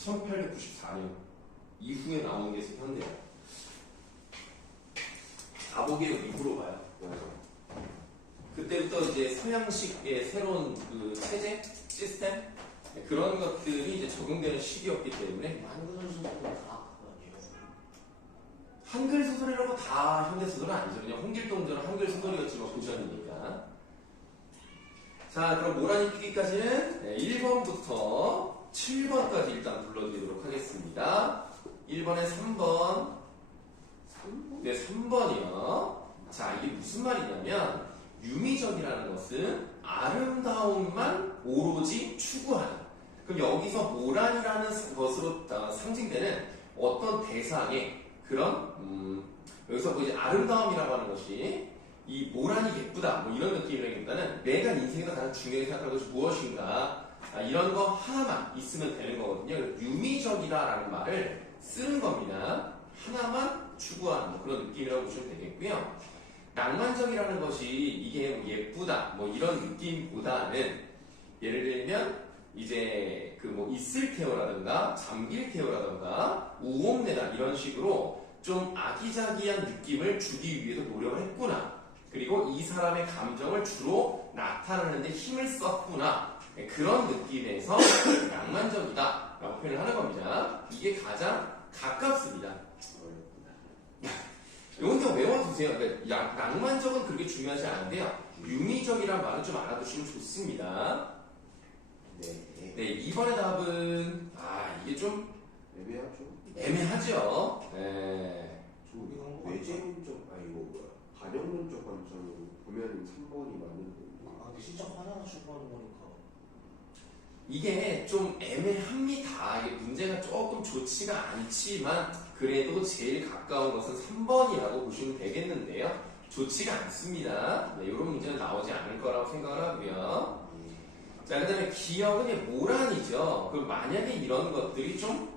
1894년 이후에 나온 게 현대야. 다보기의 위구로 봐요. 그때부터 이제 서양식의 새로운 그 체제, 시스템 그런 것들이 이제 적용되는 시기였기 때문에 한글 소설은 다 그거 아니에요? 한글 소설이라고 다 현대 소설은 아니죠. 그냥 홍길동전은 한글 소설이었지만 고전이니까. 자, 그럼 모란이 피기까지는 1번부터 7번까지 일단 불러드리도록 하겠습니다. 1번에 3번. 네, 3번이요. 자, 이게 무슨 말이냐면 유미적이라는 것은 아름다움만 오로지 추구하는. 그럼 여기서 모란이라는 것으로 상징되는 어떤 대상의 그런 여기서 뭐 이제 아름다움이라고 하는 것이 이 모란이 예쁘다 뭐 이런 느낌이라기보다는 내가 인생에서 가장 중요하게 생각하는 것이 무엇인가 이런 거 하나만 있으면 되는 거거든요. 유미적이다라는 말을 쓰는 겁니다. 하나만 추구하는 뭐 그런 느낌이라고 보시면 되겠고요. 낭만적이라는 것이 이게 뭐 예쁘다 뭐 이런 느낌보다는 예를 들면 이제 그 뭐 있을 테오라든가 잠길 테오라든가 우옥내다 이런 식으로 좀 아기자기한 느낌을 주기 위해서 노력을 했구나. 그리고 이 사람의 감정을 주로 나타내는 데 힘을 썼구나. 그런 느낌에서 낭만적이다 라고 표현을 하는 겁니다. 이게 가장 가깝습니다. 이건 그냥 외워두세요. 그러니까 낭만적은 그렇게 중요하지 않은데요. 유미적이란 말은 좀 알아두시면 좋습니다. 네, 2번의 답은 이게 좀 애매하죠. 네. 외제문적 반영문적 관점으로 보면 3번이 맞는 건데. 근데 진짜 화나가 추구하는 거니까. 이게 좀 애매합니다. 이게 문제가 조금 좋지가 않지만 그래도 제일 가까운 것은 3번이라고 보시면 되겠는데요. 좋지가 않습니다. 네, 이런 문제는 나오지 않을 거라고 생각을 하고요. 자, 그 다음에 기억은 모란이죠. 그럼 만약에 이런 것들이 좀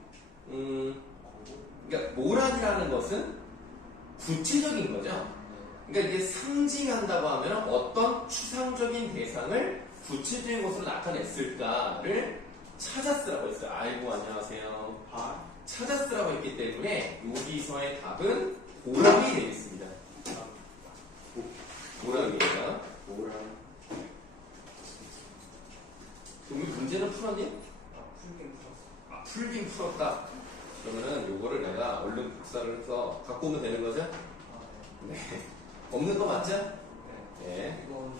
그러니까 모란이라는 것은 구체적인 거죠. 그러니까 이게 상징한다고 하면 어떤 추상적인 대상을 구체적인 것으로 나타냈을까를 찾아쓰라고 했어요. 아이고 안녕하세요. 찾아쓰라고 했기 때문에 여기서의 답은 보람이 되겠습니다. 보람입니다. 모란. 우리 문제는 풀었니? 풀긴 풀었어. 풀긴 풀었다. 그러면은 요거를 내가 얼른 복사를 해서 갖고 오면 되는 거죠? 네. 없는 거 맞죠? 네. 이건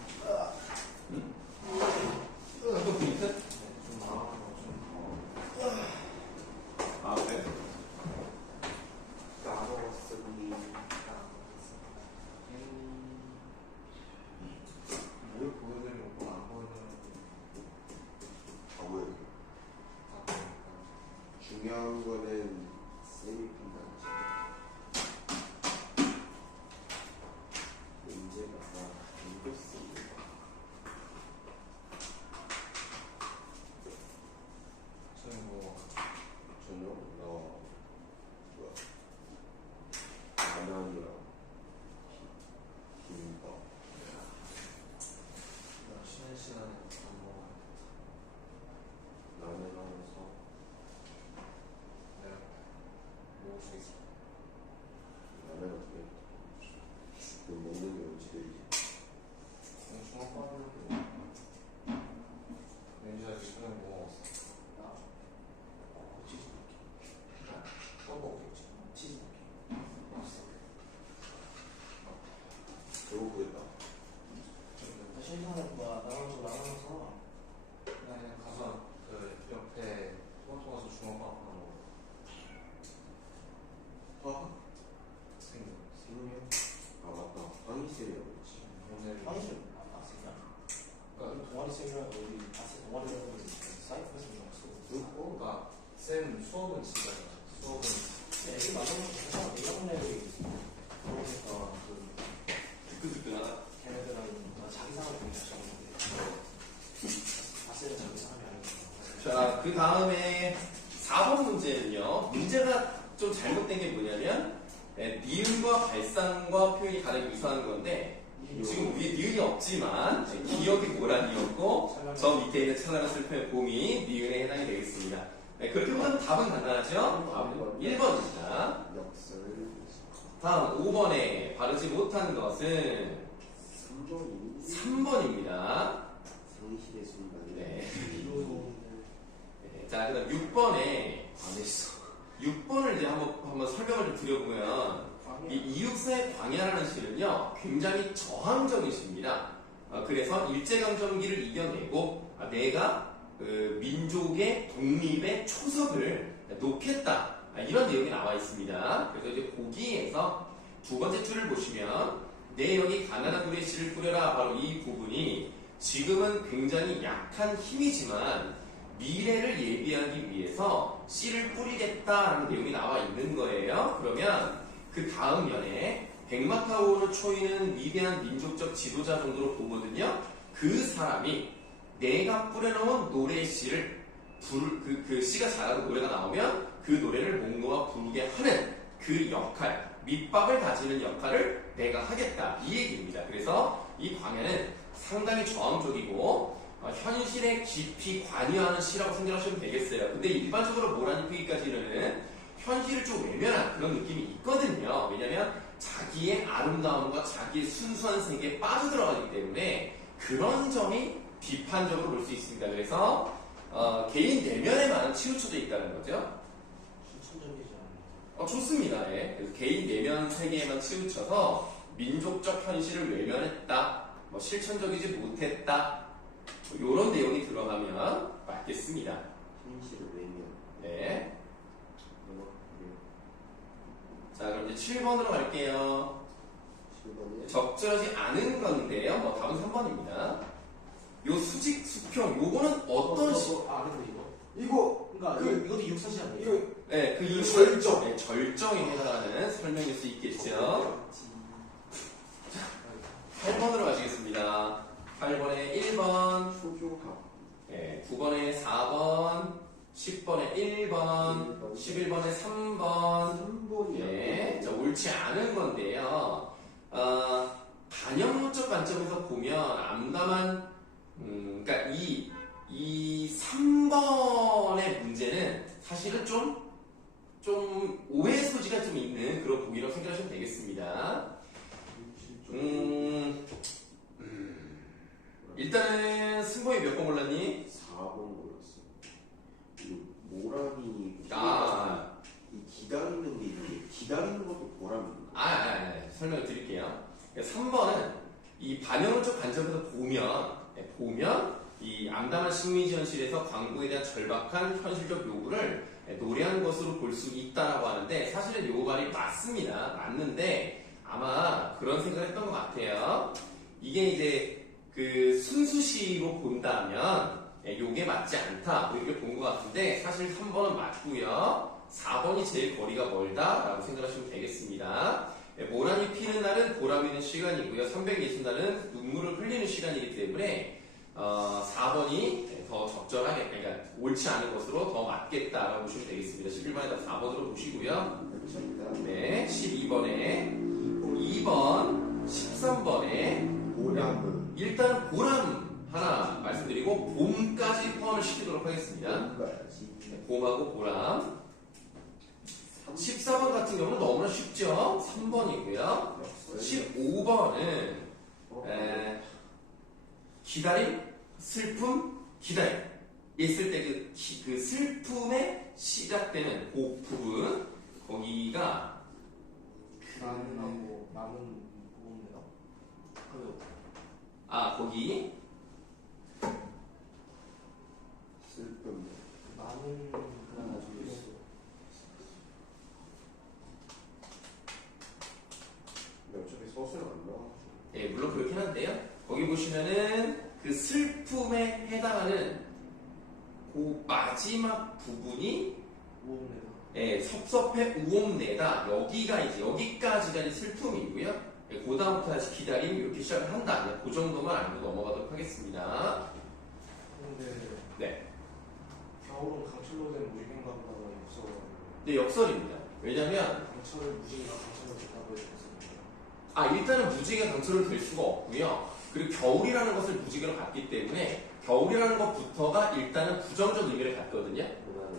또 보니까? 좀 나가고 그래. 나눠왔으니 뭘 보여드리려고 안 보여드리려고 아무래도 중요한 거는 쌤이 판단하지. 문제가 읽었습니다. 저희 뭐 저녁 라면이랑 김밥. 쉬는 시간에 밥 먹어야 라면 하면서 내가 먹을 수 있어. 라면 어떻게 그 먹는 게 언제든지. 중학과를 렌즈하기 전에 뭐 먹었어? 치즈볶이. 또 먹겠지. 치즈볶이. 맛있어. 배고프겠다. 신선해 나가면서 그냥 가서 그 옆에 토마토 가서 중학과 하나 먹어. 화학? 생각. 생명? 아 맞다. 황희쌤이라고 했지. 오늘 황희쌤 아세요? 그러니까 동아리 쌤이랑 우리 아세 동아리라는 사이트에서 나왔어. 그러니까 쌤 수업은 진짜 수업은 네, 이 맞으면 내가 내용이 그러니까 뜨끈뜨끈하다. 걔네들은 자기 상을 되게 잘 적는데 아세는 자기 상이 아니고. 자, 그 다음에 4번 문제는요. 문제가 좀 잘못된 게 뭐냐면 니은과 발상과 표현이 가장 유사한 건데 지금 위에 니은이 없지만 기억이 모란이었고 저 밑에 있는 찬란한 슬픔의 봄이 니은에 해당이 되겠습니다. 네, 그렇게 보면 답은 간단하죠? 답은 1번입니다. 역설 다음 5번에 바르지 못한 것은 3번이 3번입니다. 상실의 순간에 네. 이거 네, 자, 그 다음 6번에 안 했어. 6번을 이제 한번 설명을 좀 드려보면 이 이육사의 광야라는 시는요 굉장히 저항적인 시입니다. 그래서 일제강점기를 이겨내고 내가 그 민족의 독립의 초석을 놓겠다 이런 내용이 나와 있습니다. 그래서 이제 거기에서 두 번째 줄을 보시면 내 여기 가난한 우리의 씨를 뿌려라 바로 이 부분이 지금은 굉장히 약한 힘이지만 미래를 예비하기 위해서 씨를 뿌리겠다라는 내용이 나와 있는 거예요. 그러면 그 다음 연에 백마타오로 초이는 위대한 민족적 지도자 정도로 보거든요. 그 사람이 내가 뿌려놓은 노래의 씨를 그 씨가 자라고 노래가 나오면 그 노래를 목놓아 부르게 하는 그 역할, 밑밥을 다지는 역할을 내가 하겠다 이 얘기입니다. 그래서 이 광야는 상당히 저항적이고 현실에 깊이 관여하는 시라고 생각하시면 되겠어요. 근데 일반적으로 모란이피기까지는 현실을 좀 외면한 그런 느낌이 있거든요. 왜냐하면 자기의 아름다움과 자기의 순수한 세계에 빠져들어가기 때문에 그런 점이 비판적으로 볼 수 있습니다. 그래서 개인 내면에만 치우쳐져 있다는 거죠. 실천적이지 않아요. 좋습니다. 예. 그래서 개인 내면 세계에만 치우쳐서 민족적 현실을 외면했다, 뭐 실천적이지 못했다, 뭐 이런 내용이 들어가면 맞겠습니다. 현실을 외면. 네. 자, 그럼 이제 7번으로 갈게요. 7번에 적절하지 않은 건데요. 뭐 답은 3번입니다. 요 수직 수평 요거는 어떤 시? 아 근데 이거 이거 그러니까 이것도 육사시 아니에요? 이거 네, 그 그 절정. 네, 절정에 해당하는 설명일 수 있겠죠. 8번으로 가시겠습니다. 8번에 1번, 초조합. 네, 9번에 4번, 10번에 1번, 11번에 3번. 3번이야. 네, 자, 옳지 않은 건데요. 반영론적 관점에서 보면 암담한, 그러니까 이 3번의 문제는 사실은 좀 오해 소지가 좀 있는 그런 보기라고 생각하시면 되겠습니다. 일단은 승범이 몇 번 골랐니? 4번 골랐어. 이거 모람이 이 기다리는 게 이게 기다리는 것도 보람인가? 설명을 드릴게요. 3번은 이 반영론적 관점에서 보면 이 암담한 식민지 현실에서 광고에 대한 절박한 현실적 요구를 노래한 것으로 볼 수 있다라고 하는데 사실은 요 말이 맞습니다. 맞는데 아마 그런 생각을 했던 것 같아요. 이게 이제 그 순수시로 본다면 요게 맞지 않다 뭐 이렇게 본 것 같은데 사실 3번은 맞고요. 4번이 제일 거리가 멀다라고 생각하시면 되겠습니다. 모란이 피는 날은 보람 있는 시간이고요. 360날은 눈물을 흘리는 시간이기 때문에 4번이 더 적절하게, 그러니까 옳지 않은 것으로 더 맞겠다라고 보시면 되겠습니다. 11번에다 4번으로 보시고요. 네, 12번에 2번, 13번에 보람은 일단은 보람 하나 말씀드리고 봄까지 포함을 시키도록 하겠습니다. 뭔가야지. 봄하고 보람. 14번 같은 경우는 너무나 쉽죠? 3번이고요. 15번은 기다림, 슬픔, 기다림 있을 때 그 슬픔에 시작되는 그 부분 거기가 나는하고 남은 부분이요. 거기 슬픔. 나는 그냥 나중에 있어. 근데 어차피 서술은 안 나와. 예, 물론 그렇긴 한데요. 거기 보시면은 그 슬픔에 해당하는 그 마지막 부분이 모음내다. 예, 섭섭해 우옴내다 여기까지가 이제 슬픔이고요. 예, 그 다음부터 다시 기다림 이렇게 시작을 한다. 그 정도만 알고 넘어가도록 하겠습니다. 근데 네, 겨울은 강철로 된 무지개인가 보다가 있어. 네 역설입니다. 왜냐면 강철 무지개가 강철로 됐다고 했었습니다. 일단은 무지개가 강철을 될 수가 없고요. 그리고 겨울이라는 것을 무지개로 봤기 때문에 겨울이라는 것부터가 일단은 부정적 의미를 갖거든요.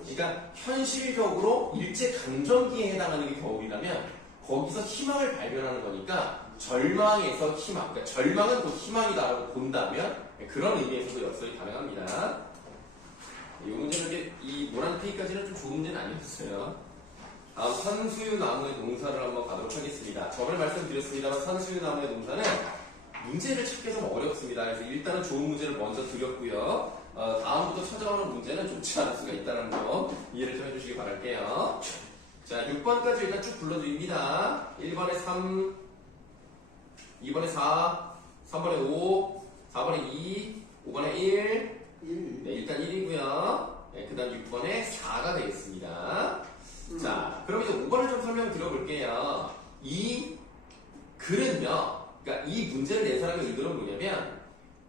그러니까 현실적으로 일제 강점기에 해당하는 게 겨울이라면 거기서 희망을 발견하는 거니까 절망에서 희망, 그러니까 절망은 곧 희망이다라고 본다면 그런 의미에서도 역설이 가능합니다. 이 문제는 이제 이 모란 P까지는 좀 좋은 문제는 아니었어요. 다음 산수유나무의 농사를 한번 가도록 하겠습니다. 저번에 말씀드렸습니다만 산수유나무의 농사는 문제를 찾기 좀 어렵습니다. 그래서 일단은 좋은 문제를 먼저 드렸고요. 다음부터 찾아오는 문제는 좋지 않을 수가 있다는 거 이해를 좀 해주시기 바랄게요. 자, 6번까지 일단 쭉 불러드립니다. 1번에 3, 2번에 4, 3번에 5, 4번에 2, 5번에 1. 1. 네, 일단 1이고요. 네, 그 다음 6번에 4가 되겠습니다. 자, 그럼 이제 5번을 좀 설명 드려볼게요. 이 글은요, 그러니까 이 문제를 낸 사람의 의도는 뭐냐면,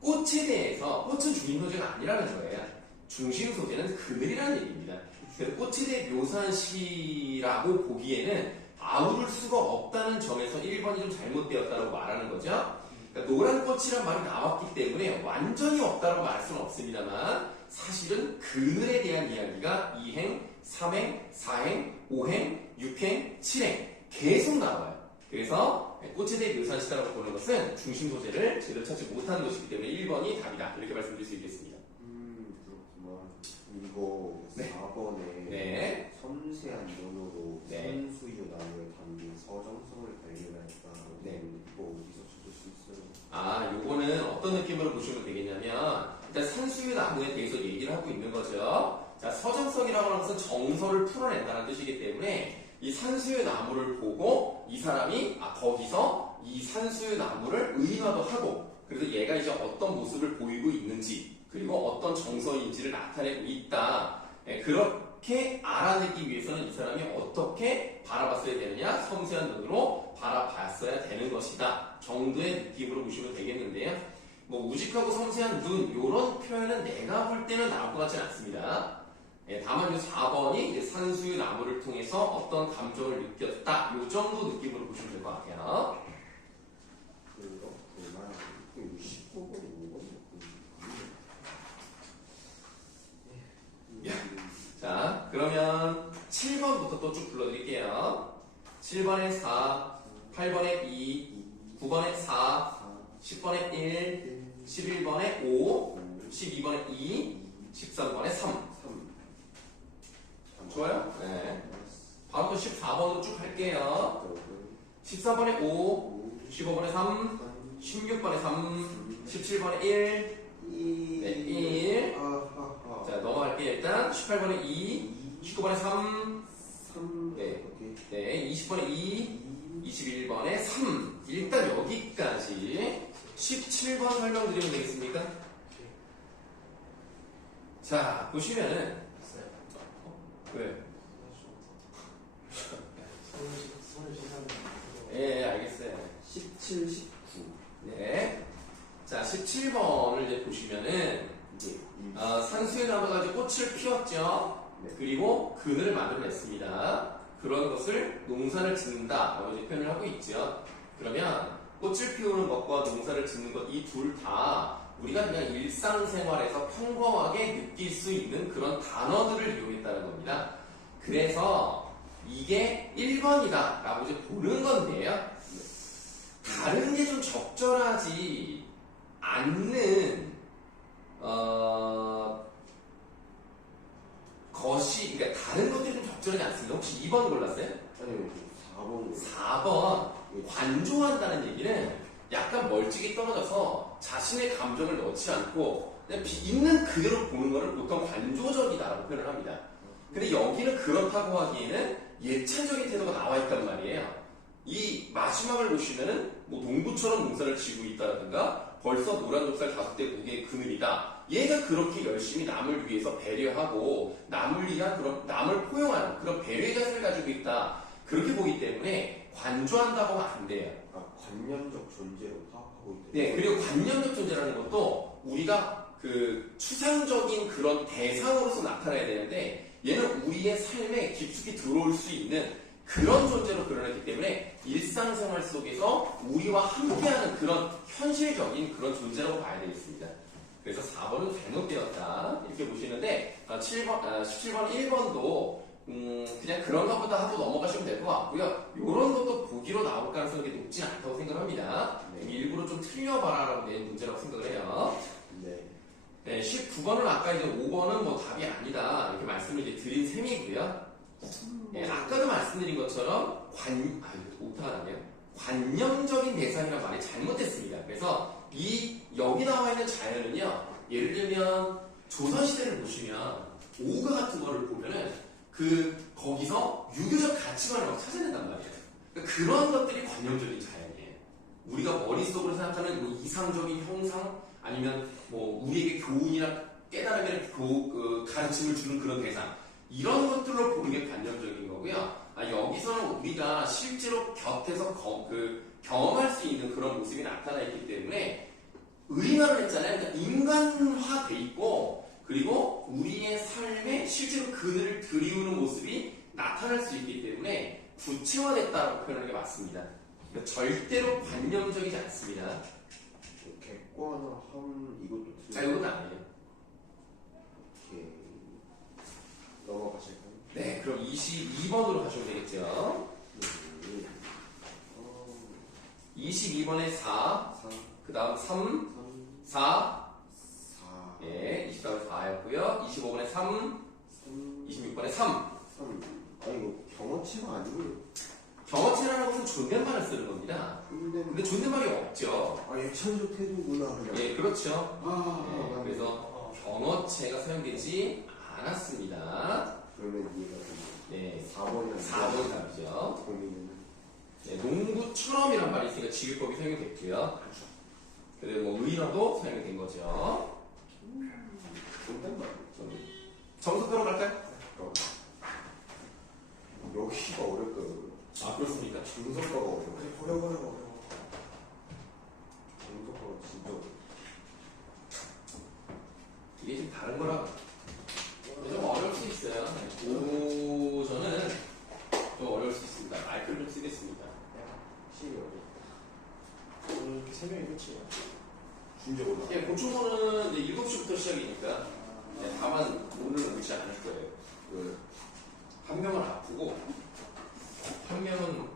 꽃에 대해서, 꽃은 중심 소재가 아니라는 거예요. 중심 소재는 그늘이라는 얘기입니다. 그래서 꽃에 대해 묘사한 시라고 보기에는 아우를 수가 없다는 점에서 1번이 좀 잘못되었다고 말하는 거죠. 그러니까 노란 꽃이란 말이 나왔기 때문에 완전히 없다고 말할 수는 없습니다만 사실은 그늘에 대한 이야기가 2행, 3행, 4행, 5행, 6행, 7행 계속 나와요. 그래서 꽃에 대해 묘사한 시다라고 보는 것은 중심 소재를 제대로 찾지 못한 것이기 때문에 1번이 답이다. 이렇게 말씀드릴 수 있겠습니다. 그렇구만. 이거 네. 4번에 네. 섬세한 면으로 네. 산수유 나무에 담긴 서정성을 발견했다. 네. 이거 어디서 찾을 수 있어요? 아, 요거는 어떤 느낌으로 보시면 되겠냐면 일단 산수유 나무에 대해서 얘기를 하고 있는 거죠. 자, 서정성이라고 하는 것은 정서를 풀어낸다는 뜻이기 때문에 이 산수유 나무를 보고 이 사람이 거기서 이 산수유 나무를 의인화도 하고 그래서 얘가 이제 어떤 모습을 보이고 있는지 그리고 어떤 정서인지를 나타내고 있다. 그렇게 알아내기 위해서는 이 사람이 어떻게 바라봤어야 되느냐? 섬세한 눈으로 바라봤어야 되는 것이다. 정도의 느낌으로 보시면 되겠는데요. 뭐 우직하고 섬세한 눈 이런 표현은 내가 볼 때는 나올 것 같지는 않습니다. 다만 이 4번이 이제 산수유 나무를 통해서 어떤 감정을 느꼈다. 이 정도 느낌으로 보시면 될 것 같아요. 그렇구만. 이거 19번이 5번이 자, 그러면 7번부터 또 쭉 불러드릴게요. 7번에 4, 8번에 2, 9번에 4, 10번에 1, 11번에 5, 12번에 2, 13번에 3. 좋아요? 네. 바로 또 14번으로 쭉 갈게요. 14번에 5, 15번에 3, 16번에 3, 17번에 1, 네, 1. 자, 넘어갈게요. 일단 18번에 2, 19번에 3, 네, 네, 20번에 2, 21번에 3. 일단 여기까지 17번 설명드리면 되겠습니까? 자, 보시면은 왜? 예, 알겠어요. 17, 19. 네. 자, 17번을 이제 보시면은 산수유 나무가 이제 꽃을 피웠죠. 네. 그리고 그늘을 만들어냈습니다. 그런 것을 농사를 짓는다라고 이제 표현을 하고 있죠. 그러면 꽃을 피우는 것과 농사를 짓는 것 이 둘 다 우리가 그냥 일상생활에서 평범하게 느낄 수 있는 그런 단어들을 이용했다는 겁니다. 그래서 이게 1번이다 라고 이제 보는 건데요. 다른 게 좀 적절하지 않는 것이, 그러니까 다른 것들이 좀 적절하지 않습니다. 혹시 2번 골랐어요? 아니요, 4번. 4번 관조한다는 얘기는 약간 멀찍이 떨어져서 자신의 감정을 넣지 않고 그냥 있는 그대로 보는 것을 보통 관조적이다라고 표현을 합니다. 근데 여기는 그렇다고 하기에는 예찬적인 태도가 나와 있단 말이에요. 이 마지막을 보시면은 뭐 농부처럼 농사를 지고 있다든가 벌써 노란 좁쌀 5대 무게의 그늘이다. 얘가 그렇게 열심히 남을 위해서 배려하고 남을 위한 그런 남을 포용하는 그런 배려의 자세를 가지고 있다. 그렇게 보기 때문에 관조한다고 하면 안 돼요. 관념적 존재로 파악하고 있다. 네, 그리고 관념적 존재라는 것도 우리가 그 추상적인 그런 대상으로서 나타나야 되는데 얘는 우리의 삶에 깊숙이 들어올 수 있는 그런 존재로 그려냈기 때문에 일상생활 속에서 우리와 함께하는 그런 현실적인 그런 존재라고 봐야 되겠습니다. 그래서 4번은 잘못되었다 이렇게 보시는데 17번 1번도 그냥 그런가 보다 하고 넘어가시면 될 것 같고요. 이런 것도 보기로 나올 가능성이 높진 않다고 생각합니다. 네. 일부러 좀 틀려봐라라고 낸 문제라고 생각을 해요. 네. 네, 19번은 아까 이제 5번은 뭐 답이 아니다 이렇게 말씀을 이제 드린 셈이고요. 네, 아까도 말씀드린 것처럼 오타가 나네요. 관념적인 대상이라는 말이 잘못됐습니다. 그래서 여기 나와 있는 자연은요, 예를 들면 조선시대를 보시면 오가 같은 거를 보면은 거기서 유교적 가치관을 막 찾아낸단 말이에요. 그러니까 그런 것들이 관념적인 자연이에요. 우리가 머릿속으로 생각하는 뭐 이상적인 형상 아니면 뭐 우리에게 교훈이나 깨달음이나 가르침을 주는 그런 대상 이런 것들로 보는 게 관념적인 거고요. 여기서는 우리가 실제로 곁에서 경험할 수 있는 그런 모습이 나타나 있기 때문에 의인화를 했잖아요. 그러니까 인간화돼 있고 그리고 우리의 삶에 실제로 그들을 들이우는 모습이 나타날 수 있기 때문에 구체화됐다고 표현하는 게 맞습니다. 그러니까 절대로 관념적이지 않습니다. 객관화 함 이것도 이건 아니에요. 오케이. 넘어가실까요? 네, 그럼 22번으로 가시면 되겠죠. 22번에 4, 4, 그 다음 3, 3, 4, 4, 예, 24번에 4였고요. 25번에 3, 3, 26번에 3. 3. 이거 경어치가 아니고요. 경어체라는 것은 존댓말을 쓰는 겁니다. 근데 존댓말이 없죠. 예천적 태도구나. 그냥. 예, 그렇죠. 맞네. 그래서 경어체가 사용되지 않았습니다. 그러면 이해가 됩니다. 네, 4번이랑 4번이 답이죠. 고민은 네, 농구처럼이란 말이 있으니까 지휘법이 사용이 됐고요. 그리고 뭐 의인화도 사용이 된 거죠. 존댓말. 정석으로 갈까요? 여기가 어렵더라고요. 그렇습니까? 중성과가 어려워요. 어려워. 중성과가 진짜 어려워요. 이게 좀 다른 거라 좀 어려울 수 있어요. 고전은 좀 어려울 수 있습니다. 마이크를 좀 쓰겠습니다. 확실히 어렵다. 오늘 이렇게 3명이 끝이에요. 진짜 어렵다. 예, 고초선은 이제 7시부터 시작이니까 다만 오늘은 오지 않을 거예요. 한 명은 아프고 한 명은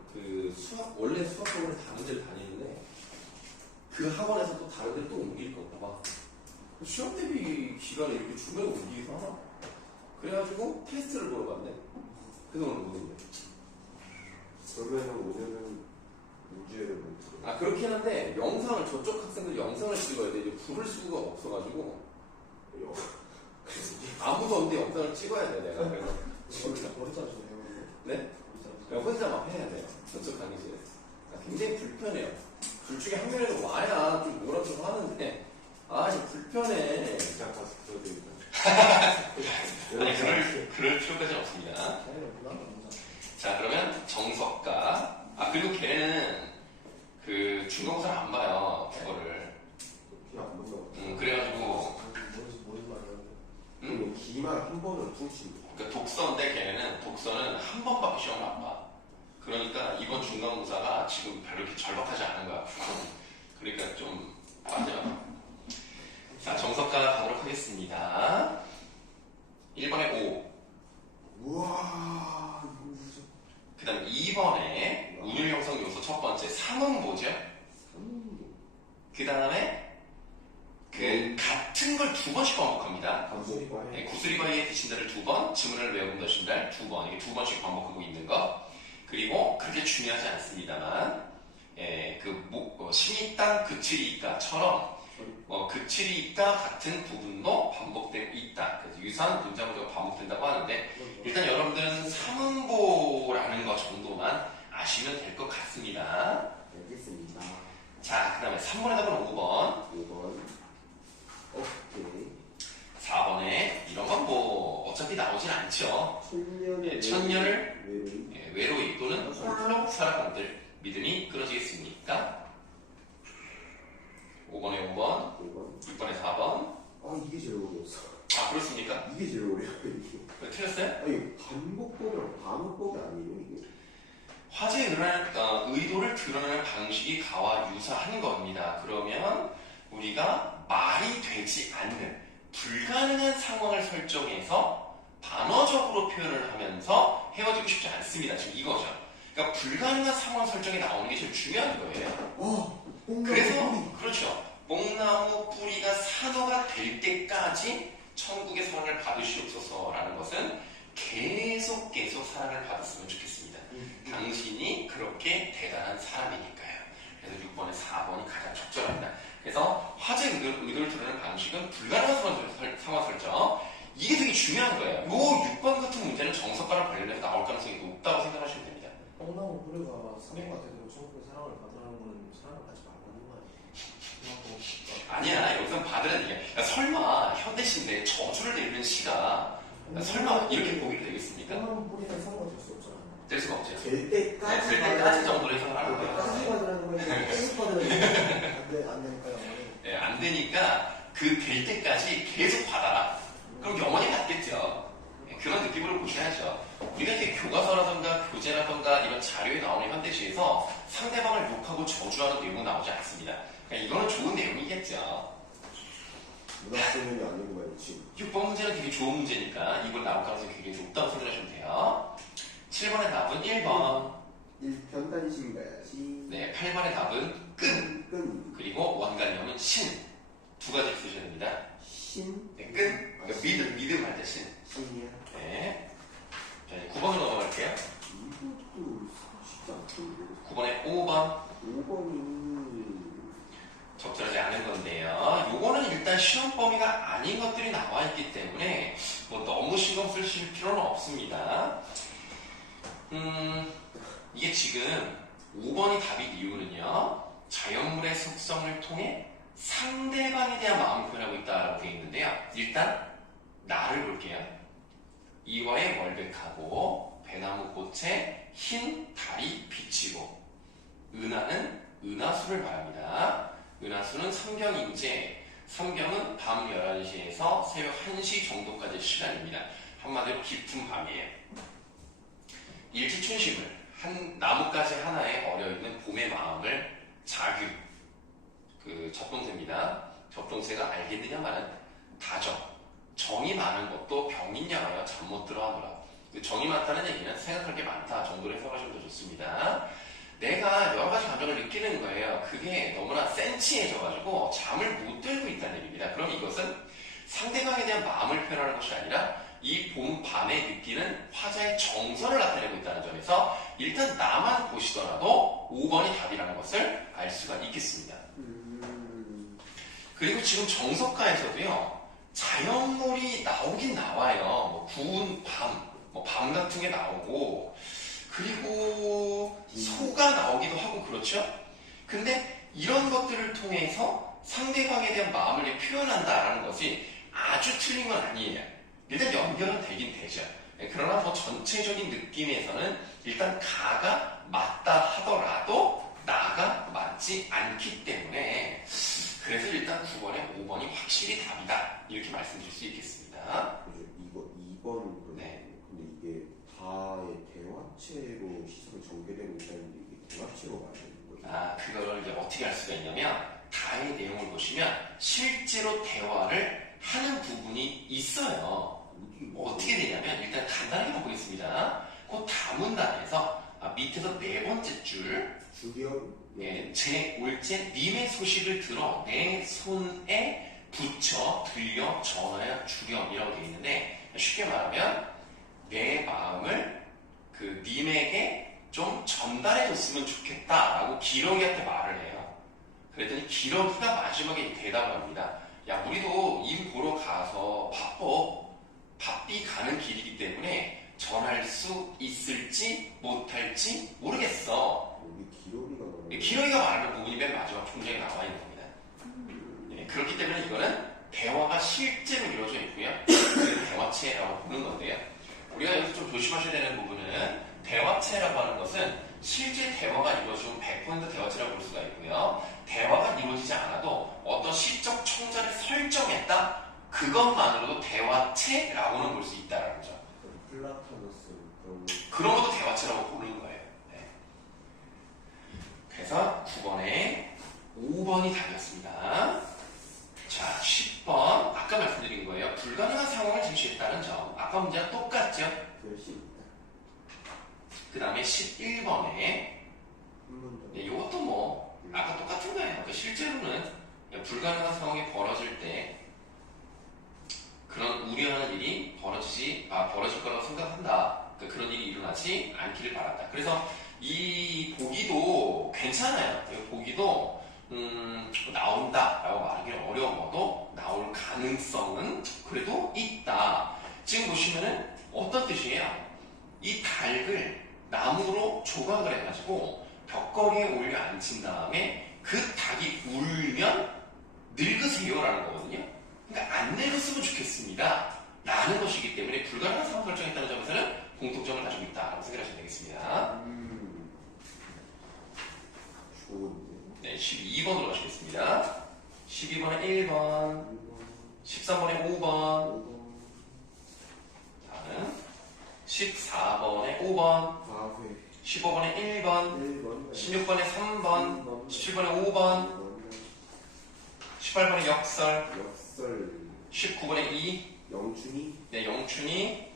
원래 수학 학원을 다른 데를 다니는데 그 학원에서 또 다른 데를 또 옮길 건가 봐. 시험 대비 기간을 이렇게 중간에 옮기기도 하나? 그래가지고 테스트를 보러 갔네. 그래서 오늘 못 온대. 그러면은 오늘은 문제를 못 들어요. 그렇긴 한데 영상을 저쪽 학생들 영상을 찍어야 돼. 이제 부를 수가 없어가지고 아무도 없는데 영상을 찍어야 돼 내가. 그래서 머리 자르시네요. 네? 그냥 혼자 막 해야 돼요. 저쪽 강의실에서. 굉장히 불편해요. 둘 중에 한 명이라도 와야 좀 뭐라 좀 하는데 지금 불편해. 제가 가서 들어드릴까요? 아니 그럴 필요까지는 없습니다. 자 그러면 정석가 그리고 걔는 중간고사를 안 봐요 국어를. 그냥 안 본다고. 그래가지고 머리 말이요. 그럼 기말 한 번은 퉁칩니다. 그러니까 독서는 한 번밖에 시험을 안 봐. 그러니까 이번 중간고사가 지금 별로 이렇게 절박하지 않은 거야. 그러니까 좀 맞아요. 자, 정석가 가도록 하겠습니다. 1번에 5. 우와. 그 다음 2번에 운율 형성 요소 첫 번째 3은 뭐죠? 그 다음에 같은 걸 2번씩 반복합니다. 네, 구슬이바위의 대신달을 2번, 지문을 외우는 것인달 2번, 이게 2번씩 반복하고 있는 거. 그리고 그렇게 중요하지 않습니다만, 신이 땅 그칠이 있다처럼 그칠이 있다 같은 부분도 반복되고 있다. 그래서 유사한 문장구조가 반복된다고 하는데 일단 여러분들은 삼음보라는 것 정도만 아시면 될 것 같습니다. 알겠습니다. 자, 그 다음에 3번에 답은 5번. 5번. 오케이. 4번에 이런 건 뭐 어차피 나오진 않죠. 천년을 외로이 또는 홀로 살아간들 믿음이 끊어지겠습니까? 5번에 5번, 5번. 6번에 4번. 이게 제일 어려웠어. 그렇습니까? 이게 제일 어려워요, 이게. 틀렸어요? 반복법이랑 반복법이 아니에요, 이게. 화제의 의도를 드러내는 방식이 가와 유사한 겁니다. 그러면 우리가 말이 되지 않는 불가능한 상황을 설정해서 반어적으로 표현을 하면서 헤어지고 싶지 않습니다. 지금 이거죠. 그러니까 불가능한 상황 설정이 나오는 게 제일 중요한 거예요. 그래서 그렇죠. 뽕나무 뿌리가 산호가 될 때까지 천국의 사랑을 받으시옵소서라는 것은 계속 사랑을 받았으면 좋겠습니다. 당신이 그렇게 대단한 사람이니까요. 그래서 6번에 4번이 가장 적절합니다. 그래서 화제 의도를 드러내는 방식은 불가능한 상황 설정. 이게 되게 중요한 거예요. 요 6번 같은 문제는 정석과랑 관련해서 나올 가능성이 높다고 생각하시면 됩니다. 뽕나무 뿌리가 사모가 되도록 천국의 사랑을 받으라는 거는 사랑을 받지 말라는 거 아니에요? 아니야, 여기서 받으라는 얘기야. 그러니까 설마 현대시인데 저주를 내리는 시가 설마 이렇게 보기로 되겠습니까? 뽕나무 뿌리는 사모가 될 수 없잖아. 될 수가 없죠. 될 때까지 될 때까지 정도로 해석을 하는 거예요. 까지 받으라는 거니까 계속 받으라는 안 되니까요. 네, 안 되니까 그 될 때까지 계속 받아라. 그럼 영원히 받겠죠. 네, 그런 느낌으로 보셔야죠. 우리가 이렇게 교과서라던가 교재라던가 이런 자료에 나오는 현대시에서 상대방을 욕하고 저주하는 내용 나오지 않습니다. 그러니까 이거는 좋은 내용이겠죠. 문학소년이 아니고 말이지. 6번 문제는 되게 좋은 문제니까 이걸 나올 가능성이 굉장히 높다고 생각하시면 돼요. 7번의 답은 1번. 1편 단신가야지. 네, 8번의 답은 끈. 그리고 원관형은 신. 두 가지 쓰셔야 됩니다. 신? 네, 끈. 그러니까 믿음 할 때 신. 신이야? 네. 자, 이제 9번으로 넘어갈게요. 이것도 쉽지 않던데. 9번에 5번. 5번이 적절하지 않은 건데요. 요거는 일단 시험 범위가 아닌 것들이 나와 있기 때문에 뭐 너무 신경 쓰실 필요는 없습니다. 이게 지금 5번이 답인 이유는요. 자연물의 속성을 통해 상대방에 대한 마음을 표현하고 있다고 되어 있는데요. 일단 나를 볼게요. 이화에 월백하고 배나무 꽃에 흰 달이 비치고 은하는 은하수를 말합니다. 은하수는 삼경인재, 삼경은 밤 11시에서 새벽 1시 정도까지의 시간입니다. 한마디로 깊은 밤이에요. 일지춘식을 한 나뭇가지 하나에 어려있는 봄의 마음을 자규, 그 접동세입니다. 접동세가 알겠느냐마는 다정, 정이 많은 것도 병인냐하여 잠 못 들어 하노라. 정이 많다는 얘기는 생각할 게 많다 정도로 해석하시면 더 좋습니다. 내가 여러 가지 감정을 느끼는 거예요. 그게 너무나 센치해져가지고 잠을 못 들고 있다는 얘기입니다. 그럼 이것은 상대방에 대한 마음을 표현하는 것이 아니라 이 봄 밤에 느끼는 화자의 정서를 나타내고 있다는 점에서 일단 나만 보시더라도 5번이 답이라는 것을 알 수가 있겠습니다. 그리고 지금 정석가에서도요, 자연물이 나오긴 나와요. 뭐 구운 밤, 뭐 밤 같은 게 나오고, 그리고 소가 나오기도 하고 그렇죠? 근데 이런 것들을 통해서 상대방에 대한 마음을 표현한다라는 것이 아주 틀린 건 아니에요. 일단 연결은 되긴 되죠. 그러나 뭐 전체적인 느낌에서는 일단 가가 맞다 하더라도 나가 맞지 않기 때문에 그래서 일단 9번에 5번이 확실히 답이다. 이렇게 말씀드릴 수 있겠습니다. 그죠. 이거 2번 네. 근데 이게 다의 대화체로 시선이 전개되고 있다는데 이게 대화체로 말하는 거죠. 아, 그거를 이제 어떻게 알 수가 있냐면 다의 내용을 보시면 실제로 대화를 하는 부분이 있어요. 어떻게 되냐면 일단 간단하게 보겠습니다. 그 다문단에서 밑에서 네 번째 줄 주기열 제 올제 님의 소식을 들어 내 손에 붙여 들려 전하여 주렴이라고 되어 있는데 쉽게 말하면 내 마음을 그 님에게 좀 전달해 줬으면 좋겠다라고 기러기한테 말을 해요. 그랬더니 기러기가 마지막에 대답을 합니다. 야, 우리도 임 보러 가서 바삐 가는 길이기 때문에 전할 수 있을지 못할지 모르겠어. 여기 기러기가 기러기가 말하는 부분이 맨 마지막 총장에 나와 있는 겁니다. 네, 그렇기 때문에 이거는 대화가 실제로 이루어져 있고요. 그래서 대화체라고 보는 건데요. 우리가 여기서 좀 조심하셔야 되는 부분은 대화체라고 하는 것은 실제 대화가 이루어지면 100% 대화체라고 볼 수가 있고요. 대화가 이루어지지 않아도 어떤 시적 청자를 설정했다? 그것만으로도 대화체라고는 볼 수 있다는 거죠. 플라토너스 그런 것도 대화체라고 보는 거예요. 네. 그래서 9번에 5번이 답이었습니다. 자, 10번. 아까 말씀드린 거예요. 불가능한 상황을 제시했다는 점. 아까 문제랑 똑같죠? 열심히 그 다음에 11번에 한번 더. 이것도 뭐 아까 똑같은 거예요. 실제로는 불가능한 상황이 벌어질 때 그런 우려하는 일이 벌어질 거라고 생각한다. 그런 일이 일어나지 않기를 바란다. 그래서 이 보기도 괜찮아요. 이 보기도 나온다라고 말하기 어려워도 나올 가능성은 그래도 있다. 지금 보시면은 어떤 뜻이에요? 이 닭을 나무로 조각을 해가지고 벽걸이에 올려 앉힌 다음에 그 닭이 울면 늙으세요라는 거거든요. 그러니까 안 늙었으면 좋겠습니다. 라는 것이기 때문에 불가능한 상황 설정했다는 점에서는 공통점을 가지고 있다라고 생각하시면 되겠습니다. 좋은데. 네, 12번으로 가시겠습니다. 12번에 1번, 13번에 5번, 다음 14번에 5번, 15번에 1번, 16번에 3번, 17번에 5번, 18번에 역설, 19번에 2, 영춘이, 네, 영춘이,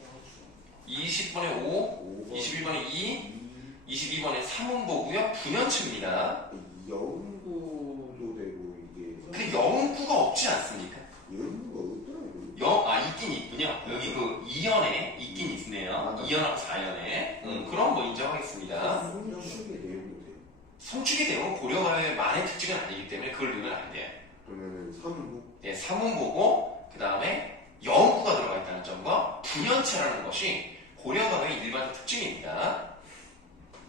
20번에 5, 21번에 2, 22번에 3음보고요. 분연체입니다. 영구도 되고 이게 근데 영구가 없지 않습니까? 영구가 없더라고요. 있긴 있군요. 여기 그 2연에 있긴 있네요. 2연하고 4연에. 그럼 뭐 인정하겠습니다. 성축의 내용도 돼요. 성축의 내용은 고려가의 만의 특징은 아니기 때문에 그걸 넣으면 안 돼요. 그러면은 삼부 네, 3음보고, 그 다음에 영구가 들어가 있다는 점과 분연체라는 것이 고려가의 일반적 특징입니다.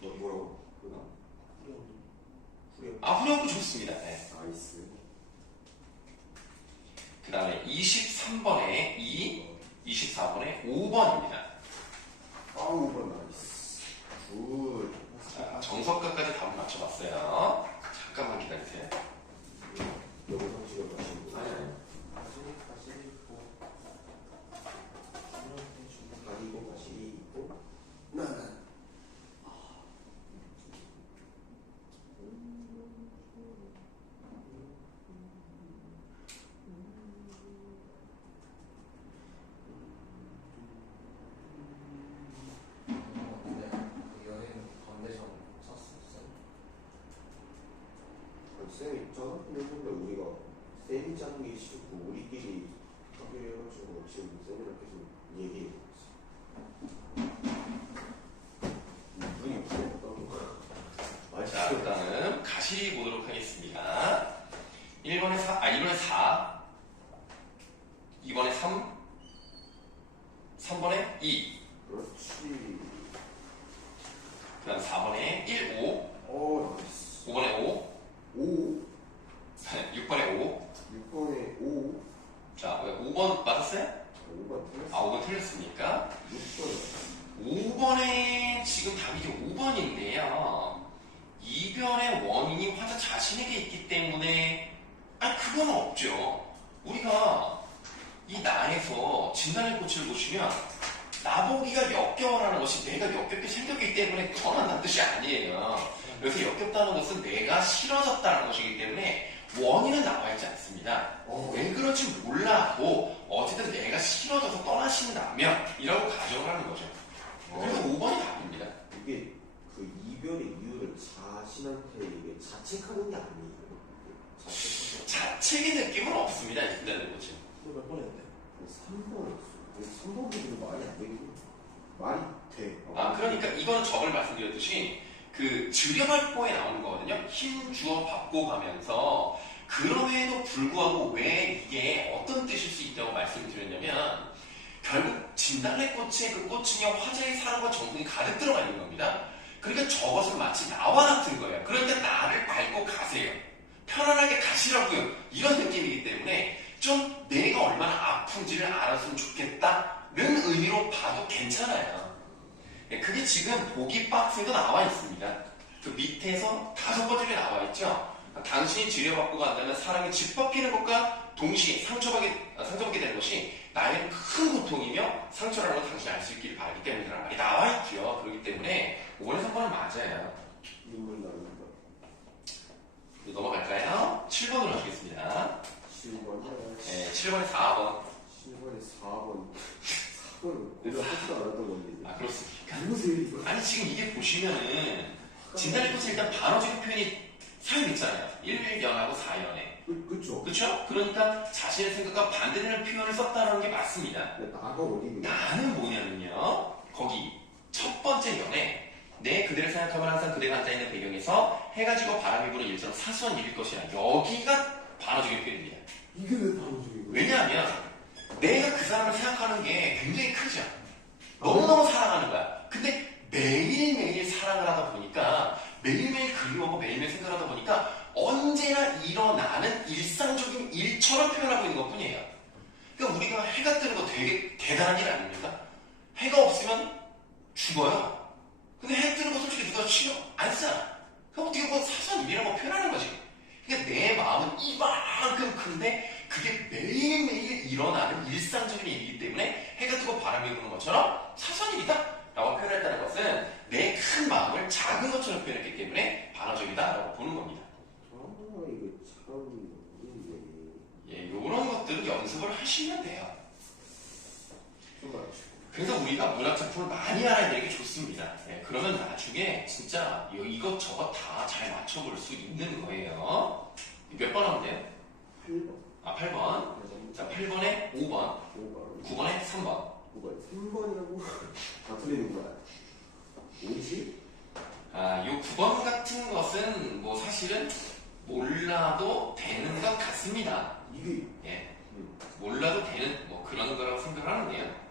뭐라고? 후렴. 후렴구 좋습니다. 네. 나이스. 그 다음에 23번에 2, 24번에 5번입니다. 5번 나이스. 굿. 자, 정석까지 답을 맞춰봤어요. 잠깐만 기다리세요. 영상 찍어가시고. 가지고 가시고. 나나. 근데 그 연예인 반대점 샀었어요. 쌤이 짜장면 근데 우리가 쌤이 짜는 게 싫고 우리끼리 합의해가지고 지금 쌤이랑 계속 얘기해보고 있어. 눈이 부럽다고. 자, 일단은 가시 보도록 하겠습니다. 1번에 4, 2번에 3, 3번에 2, 그렇지. 그 다음 4번에 1, 5, 나이스. 5번에 5, 5. 6번에 5. 6번에 5. 자, 5번 맞았어요? 5번 틀렸어. 5번 틀렸으니까 6번. 5번에 지금 답이 지금 5번인데요. 이별의 원인이 환자 자신에게 있기 때문에 그건 없죠. 우리가 이 나에서 진단의 꽃을 보시면 나보기가 역겨워라는 것이 내가 역겹게 생겼기 때문에 떠난다는 뜻이 아니에요. 그래서 역겹다는 것은 내가 싫어졌다는 것이기 때문에 원인은 나와 있지 않습니다. 왜 그런지 몰라도 어쨌든 내가 싫어져서 떠나신다면 이라고 가정을 하는 거죠. 그래서 5번이 답입니다. 이게 그 이별의 이유를 자신한테 이게 자책하는 게 아니에요. 자책의 느낌은 없습니다. 진단의 꽃은. 몇 번 했는데? 3번 보기도 말이 안 되겠네. 말이 돼. 그러니까 이거는 저번에 말씀드렸듯이 그 즐겨발보에 나오는 거거든요. 힘 주어 받고 가면서 그럼에도 불구하고 왜 이게 어떤 뜻일 수 있다고 말씀을 드렸냐면 결국 진달래 꽃의 그 꽃은요 화자의 사랑과 정성이 가득 들어가 있는 겁니다. 그러니까 저것은 마치 나와 같은 거예요. 그러니까 나를 밟고 가세요. 편안하게 가시라고요. 이런 느낌이기 때문에 좀 내가 얼마나 아픈지를 알았으면 좋겠다는 의미로 봐도 괜찮아요. 그게 지금 보기 박스에도 나와 있습니다. 그 밑에서 5번째에 나와 있죠. 당신이 치료받고 간다면 사랑이 짓밟히는 것과 동시에 상처받게 되는 것이 나에게는 큰 고통이며 상처라는 걸 당신이 알 수 있기를 바라기 때문이라는 말이 나와 있죠. 그렇기 때문에 5번에 3번은 맞아요. 눈물 나는 거. 넘어갈까요? 7번으로 가겠습니다. 7번이야. 네, 7번에 4번. 7번에 4번. 4번은 고려 하지도 않았던 건데. 아, 그렇습니까? 무슨 이거? 아니, 지금 이게 보시면은, 진단리포트 일단 반어적인 표현이 사용됐잖아요. 1연하고 4연에. 그쵸. 그쵸? 그러니까 자신의 생각과 반대되는 표현을 썼다는 게 맞습니다. 근데 나가 어디 있는 거야? 나는 뭐냐면요. 거기 첫 번째 연에 내 그대를 생각하면 항상 그대가 앉아있는 배경에서 해가 지고 바람이 부는 일처럼 사소한 일일 것이야. 여기가 반어적인 표현입니다. 이게 왜 바로 저기 거야? 왜냐하면 내가 그 사람을 생각하는 게 굉장히 크죠. 너무너무 사랑하는 거야. 근데 매일매일 사랑을 하다 보니까 매일매일 그리워하고 매일매일 생각하다 보니까 언제나 일어나는 일상적인 일처럼 표현하고 있는 것 뿐이에요. 그러니까 우리가 해가 뜨는 거 되게 대단한 일 아닙니까? 해가 없으면 죽어요. 근데 해 뜨는 거 솔직히 누가 신경 안 쓰잖아. 그럼 어떻게 보면 사소한 일이라고 표현하는 거지. 그러니까 내 마음은 이만큼 큰데 그게 매일매일 일어나는 일상적인 일이기 때문에 해가 뜨고 바람이 부는 것처럼 사소한 일이다 라고 표현했다는 것은 내 큰 마음을 작은 것처럼 표현했기 때문에 반어적이다 라고 보는 겁니다. 이거 참 어렵네. 예, 요런 것들은 연습을 하시면 돼요. 좀 맞추고. 그래서 우리가 문학작품을 많이 알아야 되는 게 좋습니다. 예, 그러면 나중에 진짜 이것저것 다 잘 맞춰볼 수 있는 거예요. 몇 번 하면 돼요? 8번. 아, 8번. 자, 8번에 5번, 5번. 9번에 3번. 9번. 3번이라고? 다 틀리는구나. 50? 아, 요 9번 같은 것은 뭐 사실은 몰라도 되는 것 같습니다. 이게. 예, 몰라도 되는 뭐 그런 거라고 생각을 하는데요.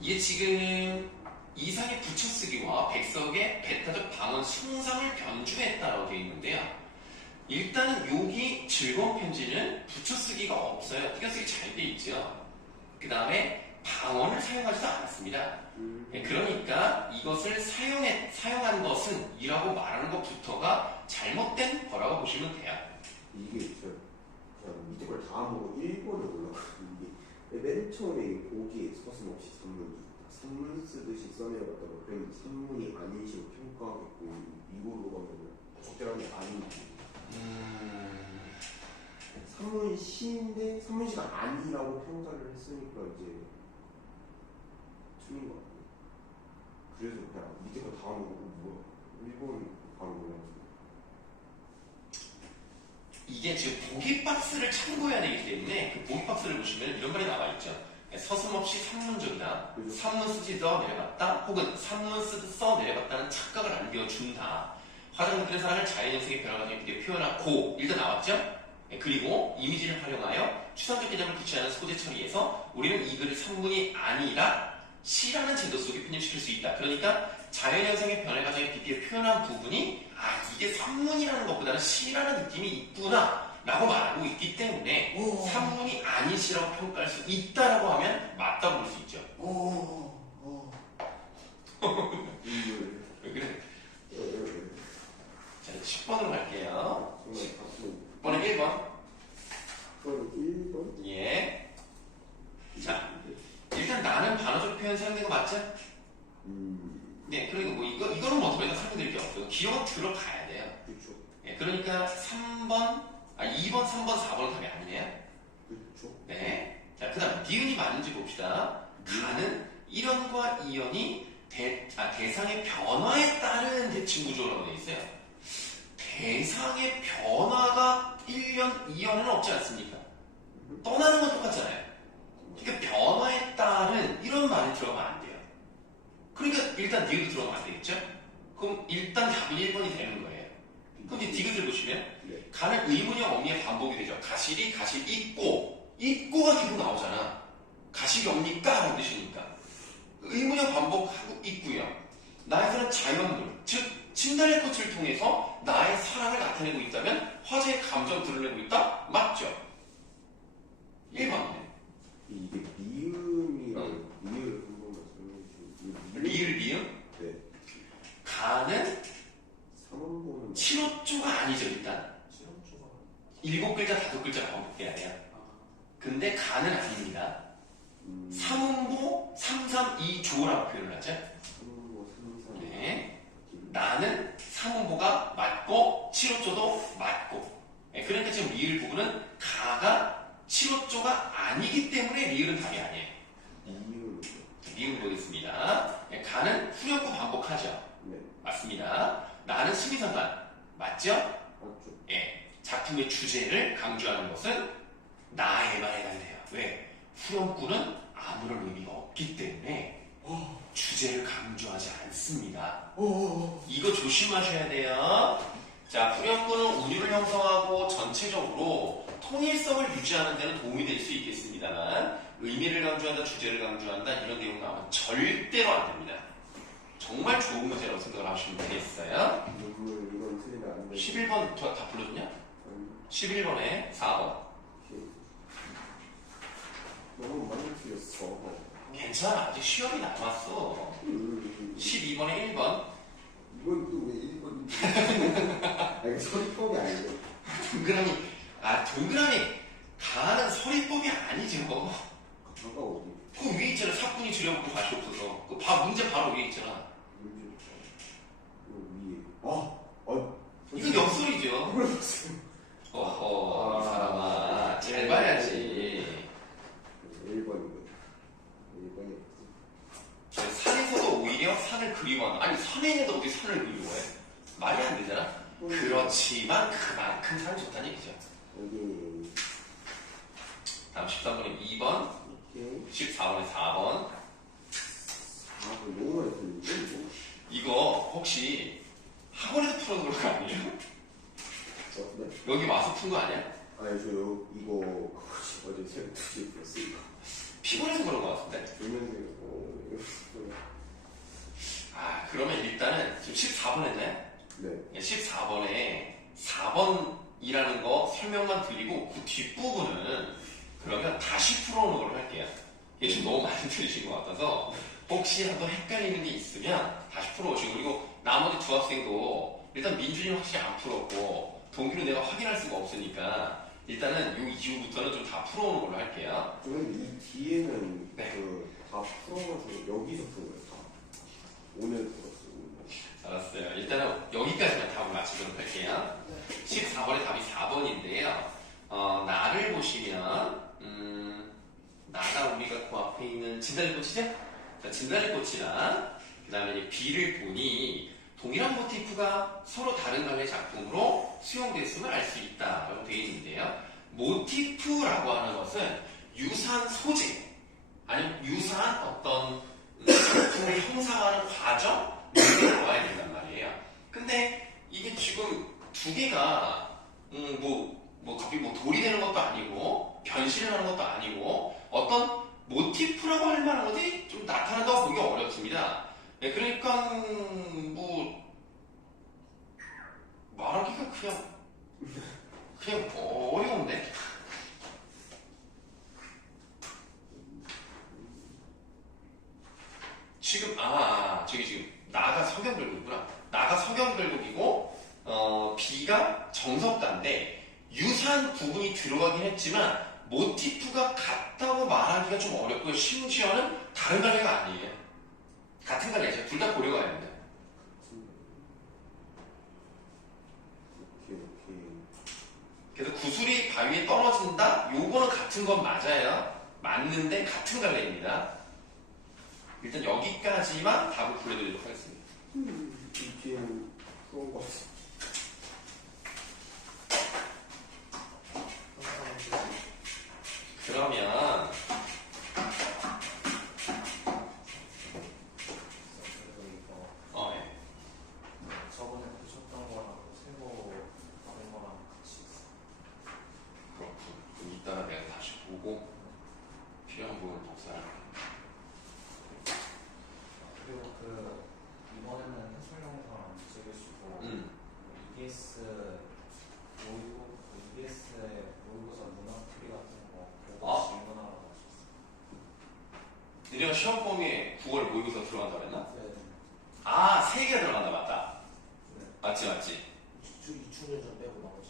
이게 지금 이상의 붙여쓰기와 백석의 배타적 방언 숭상을 변주했다라고 되어 있는데요. 일단은 여기 즐거운 편지는 붙여쓰기가 없어요. 띄어쓰기 잘 돼 있죠. 그 다음에 방언을 사용하지도 않았습니다. 그러니까 이것을 사용한 것은 이라고 말하는 것부터가 잘못된 거라고 보시면 돼요. 이게 저 밑에 걸 다 보고 1번을 올라가는 게 맨 처음에 보기에 서슴없이 산문 쓰듯이 써내려갔다가 그럼 산문이 아닌 식으로 평가하겠고 이거로 가면 적절한 게 아닌지 산문시인데 산문시가 아니라고 평가를 했으니까 이제 틀린 거 같아요. 그래서 그냥 밑에 거 다 보고 뭐야 1번 바로 올라갔어요. 이게 지금 보기 박스를 참고해야 되기 때문에 그 보기 박스를 보시면 이런 말이 나와 있죠. 서슴없이 산문적이다. 산문 쓰지 더 내려갔다. 혹은 산문 쓰듯 써 내려갔다는 착각을 안겨준다. 화장들의 사랑을 자연현상의 변화가 되게 표현하고 일단 나왔죠. 그리고 이미지를 활용하여 추상적 개념을 붙이하는 소재 처리에서 우리는 이 글을 산문이 아니라 시라는 제도 속에 편입시킬 수 있다. 그러니까 자연현상의 변화 과정에 비비에 표현한 부분이 이게 산문이라는 것보다는 시라는 느낌이 있구나 라고 말하고 있기 때문에 산문이 아닌 시라고 평가할 수 있다라고 하면 맞다고 볼 수 있죠. 왜 그래? 자, 10번으로 갈게요. 10번에 1번. 1번? 예. 자, 일단 나는 반어적 표현 사용된 거 맞죠? 네, 그리고 뭐 이거는 뭐 더 이상 설명드릴 게 없어요. 기억은 들어가야 돼요. 그쵸. 예, 그러니까 2번, 3번, 4번은 답이 아니네요. 그쵸. 네. 자, 그 다음, 니은이 맞는지 봅시다. 가는 1연과 2연이 대상의 변화에 따른 대칭 구조라고 되어 있어요. 대상의 변화가 1연, 2연은 없지 않습니까? 떠나는 건 똑같잖아요. 그러니까 변화에 따른 이런 말이 들어가면 안 돼요. 그러니까 일단 니은도 들어가면 안 되겠죠? 그럼 일단 답이 1번이 되는 거예요. 그럼 이제 디귿을 보시면 가는 의문형 어미의 반복이 되죠. 가실이 가실 있고가 계속 나오잖아. 가실이 옵니까? 라는 뜻이니까. 의문형 반복하고 있고요. 나에서는 자연물, 즉 친달의 꽃을 통해서 나의 사랑을 나타내고 있다면 화제의 감정을 드러내고 있다? 맞죠? 1번. 이게 미음이랑 미을 한 번만 설명해 주시면 리을. 네. 가는 3번은 7호조가 아니죠, 일단. 7글자, 5글자가 반복돼야 돼요. 근데 가는 아닙니다. 3음보 3, 3, 2조라고 표현을 하죠. 3번 3, 3 네. 나는 사문보가 맞고 7호조도 맞고. 그러니까 지금 리을 부분은 가가 7호조가 아니기 때문에 리을은 답이 아니에요. 이유는 리을 보겠습니다. 가는 후렴구 반복하죠. 네. 맞습니다. 나는 수미상관 맞죠? 맞죠. 예. 작품의 주제를 강조하는 것은 나에만 해당돼요. 왜? 후렴구는 아무런 의미가 없기 때문에 주제를 강조하지 않습니다. 이거 조심하셔야 돼요. 자, 후렴구는 운율을 형성하고 전체적으로 통일성을 유지하는 데는 도움이 될 수 있겠습니다만 의미를 강조한다, 주제를 강조한다 이런 내용 나오면 절대로 안 됩니다. 정말 좋은 문제라고 생각을 하시면 되겠어요. 눈물 이건 틀리면 안 돼. 11번 저 다 불러줬냐? 11번에 4번. 너무 많이 틀렸어. 괜찮아. 아직 시험이 남았어. 12번에 1번. 이건 또 왜 1번인지. 아, 이거 서리법이 아니고. 동그라미 가는 서리법이 아니죠. 가가 어디? 그 위에 있잖아. 사뿐히 줄여먹고 맛이 없어서. 문제 바로 위에 있잖아. 이거 위에. 이건 역설이죠. 모르겠어요. 이 사람아. 잘 봐야지. 1번이거든. 1번이 산에서도 오히려 산을 그리워한다. 아니, 산에 있는데 어떻게 산을 그리워해? 말이 안 되잖아. 그렇지만 그만큼 산이 좋다는 얘기죠. 여기. 다음 13번에 2번, 오케이. 14번에 4번. 그 너무 많이 틀리는데, 이거 혹시 학원에서 풀어놓은 거 아니에요? 네. 여기 와서 푼 거 아니야? 아니, 이거 어제 새벽 2시에 풀었으니까. 피곤해서 그런 거 같은데. 조면생, 그러면 일단은 지금 14번 했네? 네. 14번에 4번이라는 거 설명만 드리고 그 뒷부분은 그러면 다시 풀어오는 걸로 할게요. 이게 좀 너무 많이 들으신 것 같아서 혹시 한번 헷갈리는 게 있으면 다시 풀어오시고 그리고 나머지 두 학생도 일단 민준이는 확실히 안 풀었고 동규는 내가 확인할 수가 없으니까 일단은 이 이후부터는 좀 다 풀어오는 걸로 할게요. 근데 이 뒤에는 네. 다 풀어가지고 여기서 푼 거예요, 다. 오늘 풀었어요, 오늘. 알았어요. 일단은 여기까지만 답을 맞추도록 할게요. 14번의 답이 4번인데요. 나를 보시면 나가 우리가 그 앞에 있는 진달래꽃이죠? 자, 진달래꽃이랑 그 다음에 비를 보니 동일한 모티프가 서로 다른 갈래 작품으로 수용됐음을 알 수 있다라고 되어 있는데요. 모티프라고 하는 것은 유사한 소재 아니면 유사한 어떤 작품을 형상화하는 과정 이게 나와야 된단 말이에요. 근데 이게 지금 두 개가 갑자기 돌이 되는 것도 아니고 변신을 하는 것도 아니고 어떤 모티프라고 할 만한 것이 좀 나타난다고 보기 어렵습니다. 네, 그러니까 말하기가 그냥 어려운데. 저기 지금 나가 석연별곡이구나. 나가 석연별곡이고 B가 정석가인데 유사한 부분이 들어가긴 했지만 모티프가 같다고 말하기가 좀 어렵고요. 심지어는 다른 갈래가 아니에요. 같은 갈래죠. 둘 다 고려가 됩니다. 오케이. 그래서 구슬이 바위에 떨어진다? 요거는 같은 건 맞아요. 맞는데 같은 갈래입니다. 일단 여기까지만 답을 불러드리도록 하겠습니다. 이 뒤에는 그런 거 같아. 그러면 네. 저번에 보셨던 거랑 새로 다른 거랑 같이 있어요. 그렇군. 그럼 이따가 내가 다시 보고 필요한 부분을 복사할게. 그리고 이번에는 해설 영상 안 찍으시고 EBS에 모의고사 문화풀이 같은 거 보고 질문하러 가셨어요. 니네가 시험 범위에 9월 모의고사 들어간다 그랬나? 네. 3개가 들어간다 맞다. 네. 맞지. 이충전전 빼고 나머지.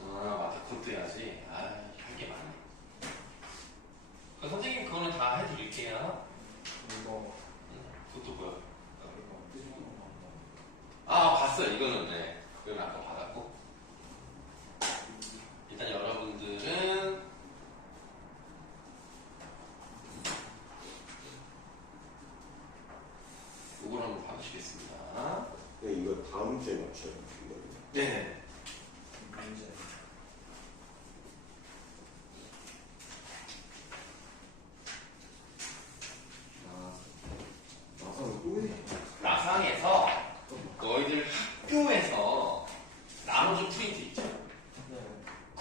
맞다. 그것도 해야지. 할 게 많네. 선생님 그거는 다 해드릴게요. 이거 그것도 뭐야? 이거 뜨는 거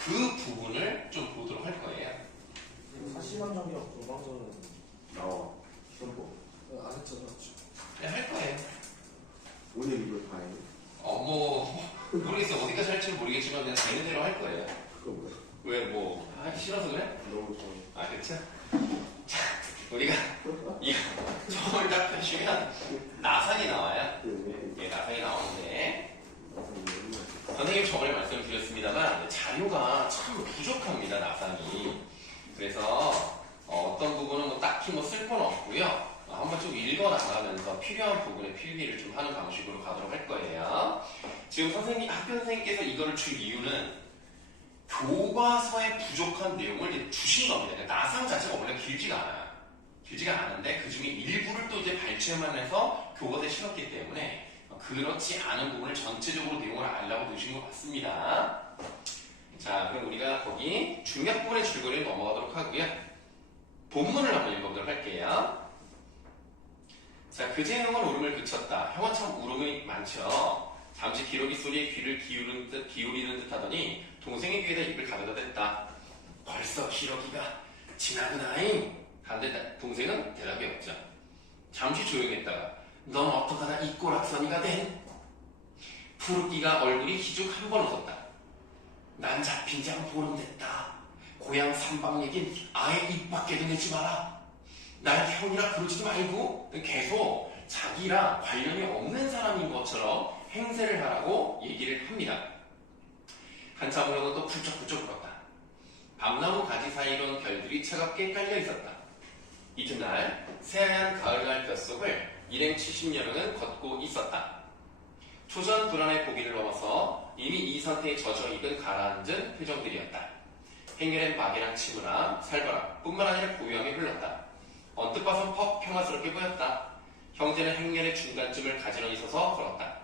그 부분을 좀 보도록 할 거예요. 사실감정이랑 공방전은 나와 시험법 안 했잖아. 네, 할 거예요. 오늘 이걸 다 해. 뭐 모르겠어. 어디까지 할지 모르겠지만 그냥 되는 대로 할 거예요. 그거 뭐야? 왜 뭐 하기 싫어서 그래? 너무 좋아. 아 그렇죠? 자 우리가 이거 처음을 딱 펴시면 나산이 나와요. 예, 나산이 나오는데 선생님 저번에 말씀드렸습니다만 자료가 참 부족합니다. 나산이. 그래서 어떤 부분은 뭐 딱히 뭐 쓸 건 없고요. 한번 좀 읽어나가면서 필요한 부분에 필기를 좀 하는 방식으로 가도록 할 거예요. 지금 학교 선생님께서 이거를 줄 이유는 교과서에 부족한 내용을 이제 주신 겁니다. 그러니까 나상 자체가 원래 길지가 않아요. 길지가 않은데 그 중에 일부를 또 이제 발췌만 해서 교과서에 실었기 때문에 그렇지 않은 부분을 전체적으로 내용을 알라고 넣으신 것 같습니다. 자, 그럼 우리가 거기 중요한 부분의 줄거리를 넘어가도록 하고요. 본문을 한번 읽어보도록 할게요. 자, 그제 형은 울음을 그쳤다. 형은 참 울음이 많죠. 잠시 기러기 소리에 귀를 기울이는 듯 하더니 동생의 귀에다 입을 가져다 댔다. 벌써 기러기가 지나구나잉. 한데 동생은 대답이 없죠. 잠시 조용했다가 넌 어떡하다 이 꼬락서니가 된? 푸르기가 얼굴이 희죽 한 번 웃었다. 난 잡힌 지 한 보름 됐다. 고향 삼방 얘긴 아예 입 밖에도 내지 마라. 날 형이라 그러지도 말고 계속 자기랑 관련이 없는 사람인 것처럼 행세를 하라고 얘기를 합니다. 한참 후 형은 또 훌쩍훌쩍 울었다. 밤나무 가지 사이로는 별들이 차갑게 깔려 있었다. 이튿날 새하얀 가을날 뼛속을 일행 70여명은 걷고 있었다. 초전 불안의 고비를 넘어서 이미 이 상태에 젖어 익은 가라앉은 표정들이었다. 행렬엔 마개랑 치부랑 살벌함 뿐만 아니라 고요함이 흘렀다. 언뜻 봐선 퍽 평화스럽게 보였다. 형제는 행렬의 중간쯤을 가지런히 서서 걸었다.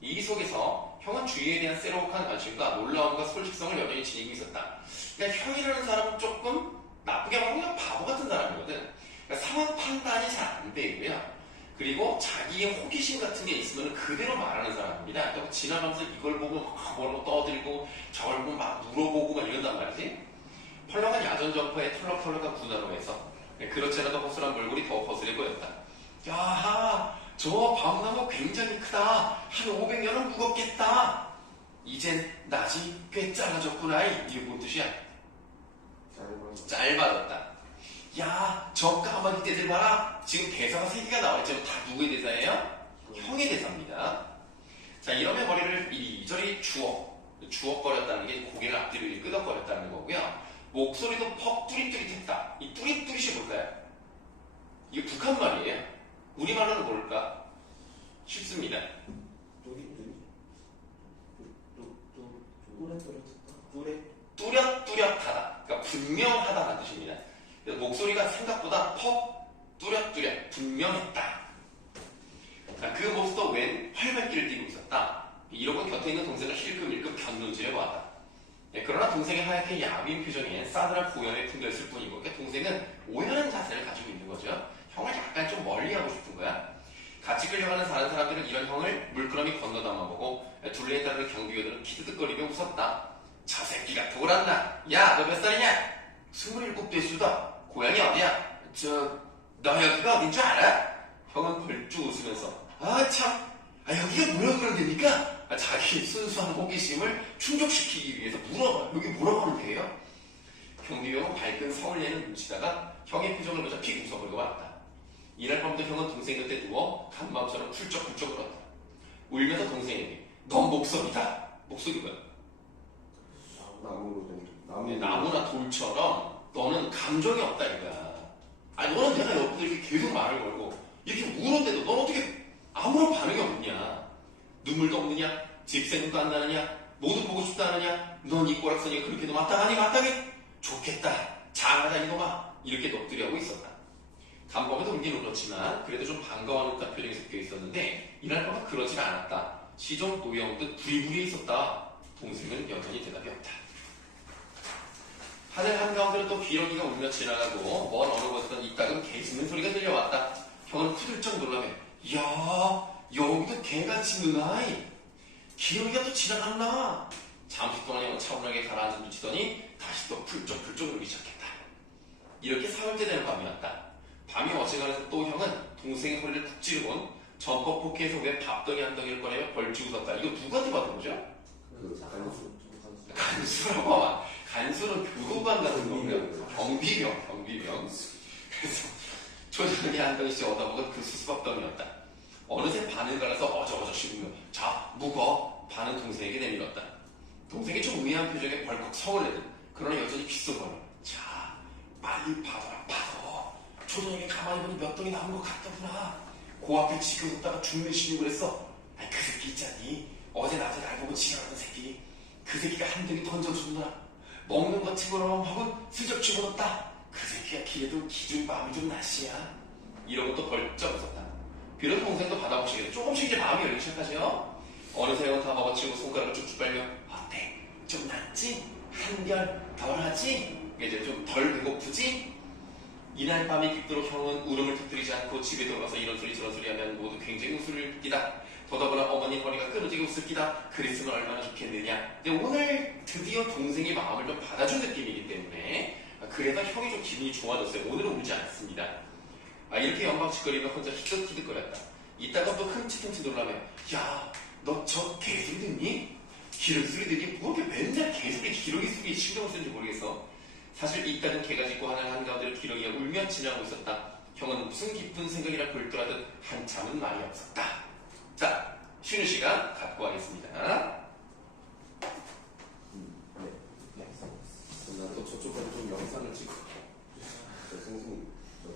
이 속에서 형은 주위에 대한 새로운 관심과 놀라움과 솔직성을 여전히 지니고 있었다. 그러니까 형이라는 사람은 조금 나쁘게 말하면 그냥 바보 같은 사람이거든. 그러니까 상황 판단이 잘 안 되고요. 그리고 자기의 호기심 같은 게 있으면 그대로 말하는 사람입니다. 그러니까 뭐 지나가면서 이걸 보고 막 뭐라고 떠들고 저걸 보고 막 물어보고 막 이런단 말이지. 펄럭한 야전 점퍼에 털럭털럭한 군화로에서 그렇지 않아도 허술한 몰골이 더 거슬려 보였다. 야하, 저 밤나무 굉장히 크다. 한 500년은 무겁겠다. 이젠 낯이 꽤 짧아졌구나. 이게 뭔 뜻이야? 짧아졌다. 야, 저 까마귀 떼들 봐라. 지금 대사가 3개가 나와있지만 다 누구의 대사예요? 형의 대사입니다. 자, 이러면 머리를 이리저리 주걱거렸다는 게 고개를 앞뒤로 끄덕거렸다는 거고요. 목소리도 퍽 뚜릿뚜릿했다. 이 뚜릿뚜릿이 뭘까요? 이게 북한 말이에요. 우리말로는 뭘까? 쉽습니다. 뚜렷뚜렷하다. 그러니까 분명하다는 뜻입니다. 그래서 목소리가 생각보다 퍽 뚜렷뚜렷 분명했다. 자, 그 모습도 웬 활발기를 띠고 있었다. 이러고 곁에 있는 동생을 힐끔힐끔 곁눈질해 보았다. 그러나 동생의 하얗게 야윈 표정에 싸늘한 고염에 풍겨있을 뿐이고, 그러니까 동생은 오해하는 자세를 가지고 있는 거죠. 형을 약간 좀 멀리하고 싶은 거야. 같이 끌려가는 다른 사람들은 이런 형을 물끄러미 건너다만 보고 둘레에 따르는 경비원들은 키득거리며 웃었다. 저 새끼가 돌았나? 야, 너 몇 살이냐? 27대수다. 고향이 어디야? 너 여기가 어딘 줄 알아? 형은 벌쭉 웃으면서 아 참, 여기가 뭐라고 그런 데입니까? 자기 순수한 호기심을 충족시키기 위해서 물어봐요. 여기 뭐라고 하는 데예요? 경비병은 밝은 성을 내는 눈치다가 형의 표정을 보자 픽 웃어버리고 말았다. 이날 밤도 형은 동생 곁에 누워 간밤처럼 훌쩍훌쩍 울었다. 울면서 동생에게 넌 목소리다. 목소리 뭐야? 나무나 돌처럼 너는 감정이 없다 이거야. 너는 내가 옆에서 이렇게 계속 말을 걸고 이렇게 울었는데도 넌 어떻게 아무런 반응이 없냐? 눈물도 없느냐? 집생각도 안 나느냐? 모두 보고 싶다 하느냐? 넌 이 꼬락서니가 그렇게도 마땅하니 마땅해? 좋겠다. 잘하자 이놈아. 이렇게 넋두리하고 있었다. 간밤에도 울긴 울었지만 그래도 좀 반가워하는 듯한 표정이 섞여 있었는데 이날 밤은 그러진 않았다. 시종 노여운듯 부리부리해 있었다. 동생은 여전히 대답이 없다. 하늘 한가운데로 또 기러기가 울며 지나가고 먼 어느 곳에서 이따금 개 짖는 소리가 들려왔다. 형은 후들쩍 놀라며 이야, 여기도 개가 짖는다이. 기러기가 또 지나갔나? 잠시 동안 형은 차분하게 가라앉아 눈치더니 다시 또 풀쩍풀쩍 울기 시작했다. 이렇게 사흘째 되는 밤이었다. 밤이 어지간해서 또 형은 동생의 허리를 쿡 찌르곤 점퍼 포켓에서 왜 밥덩이 한 덩이를 꺼내며 벌쥐고 섰다. 이거 누구한테 받은 거죠? 그 간수. 간수라고 하면 간수는 교도관 같은 거고요. 경비병. 그래서 초저녁에 한 덩이씩 얻어먹은 그 수수밥덩이였다. 어느새 반을 갈라서 어저어저 씹으며 자 묵어. 반은 동생에게 내밀었다. 동생이 좀 의아한 표정에 벌컥 성을 내듯 그러나 여전히 귓속말로 자 빨리 받아라 받아. 초저녁에 가만히 보니 몇 덩이 남은 것 같더구나. 그 앞에 지켜뒀다가 죽는 신용을 했어. 아이 그 새끼 있잖니. 어제 낮에 날 보고 지랄하는 새끼. 그 새끼가 한 덩이 던져주느라 먹는 것 친구로만 하고 슬쩍 집어넣었다. 그 새끼가 기회도 기준 마음이 좀 낫이야. 이러고 또 벌쩍 웃었다. 비록 동생도 받아보시겠다. 조금씩 이제 마음이 열리기 시작하죠. 어느새 형은 다 먹어치우고 손가락을 쭉쭉 빨며 어때? 좀 낫지? 한결 덜하지? 이제 좀 덜 배고프지? 이날 밤이 깊도록 형은 울음을 터뜨리지 않고 집에 들어가서 이런 소리 저런 소리 하면 모두 굉장히 웃을 끼다. 더더구나 어머니 허리가 끊어지게 웃을 끼다. 그랬으면 얼마나 좋겠느냐. 근데 오늘 드디어 동생의 마음을 좀 받아준 느낌이기 때문에 그래서 형이 좀 기분이 좋아졌어요. 오늘은 울지 않습니다. 이렇게 영광짓거리며 혼자 히득히득거렸다. 이따가 또 흠칫흠칫 놀라며 야 너 저 개소리 듣니? 기러기 소리 듣니? 뭐 이렇게 맨날 개소리 기러기 소리에 신경을 쓰는지 모르겠어. 사실 이따금 개가 짖고 하는 한가운데를 기러기가 울며 지나가고 있었다. 형은 무슨 깊은 생각이라 골똘하듯 한참은 말이 없었다. 자, 쉬는 시간 갖고 가겠습니다. 네. 난 또 저쪽까지 좀 영상을 찍고. 선생님,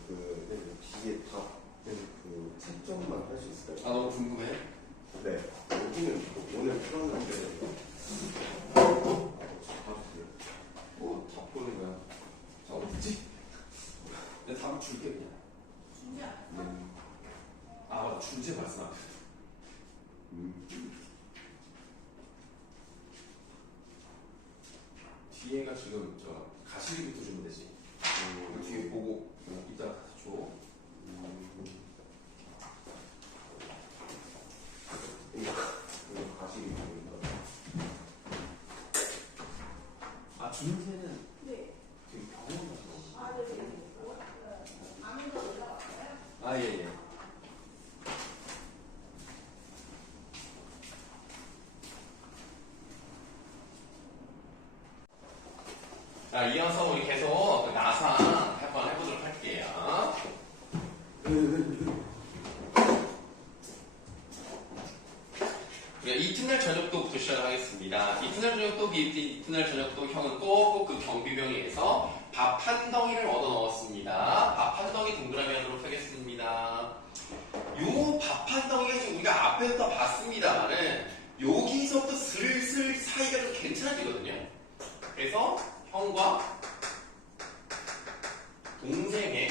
그 뒤에 답그 채점만 할 수 있을까요? 너무 궁금해. 네. 여기는 오늘 풀었는데. 다 보는 거야. 자, 어딨지? 내가 답을 줄게, 그냥. 준비 안 했어? 맞다. 준재 말씀. 뒤에가 지금 가시리부터 주면 되지. 뒤에 보고 이따가 다시 줘. 이거 가시리 보니까. 준재는 네. 지금 병원 가서. 네. 아무도 올라왔어요? 예. 자, 이어서 우리 계속 나상 한번 해보도록 할게요. 우리가 이튿날 저녁도부터 시작하겠습니다. 이튿날 저녁도 형은 꼭꼭 그 경비병에서 밥 한 덩이를 얻어 넣었습니다. 밥 한 덩이 동그라미 하도록 하겠습니다. 요 밥 한 덩이가 지금 우리가 앞에서 봤습니다만은 여기서부터 슬슬 사이가 좀 괜찮아지거든요. 그래서 형과 동생의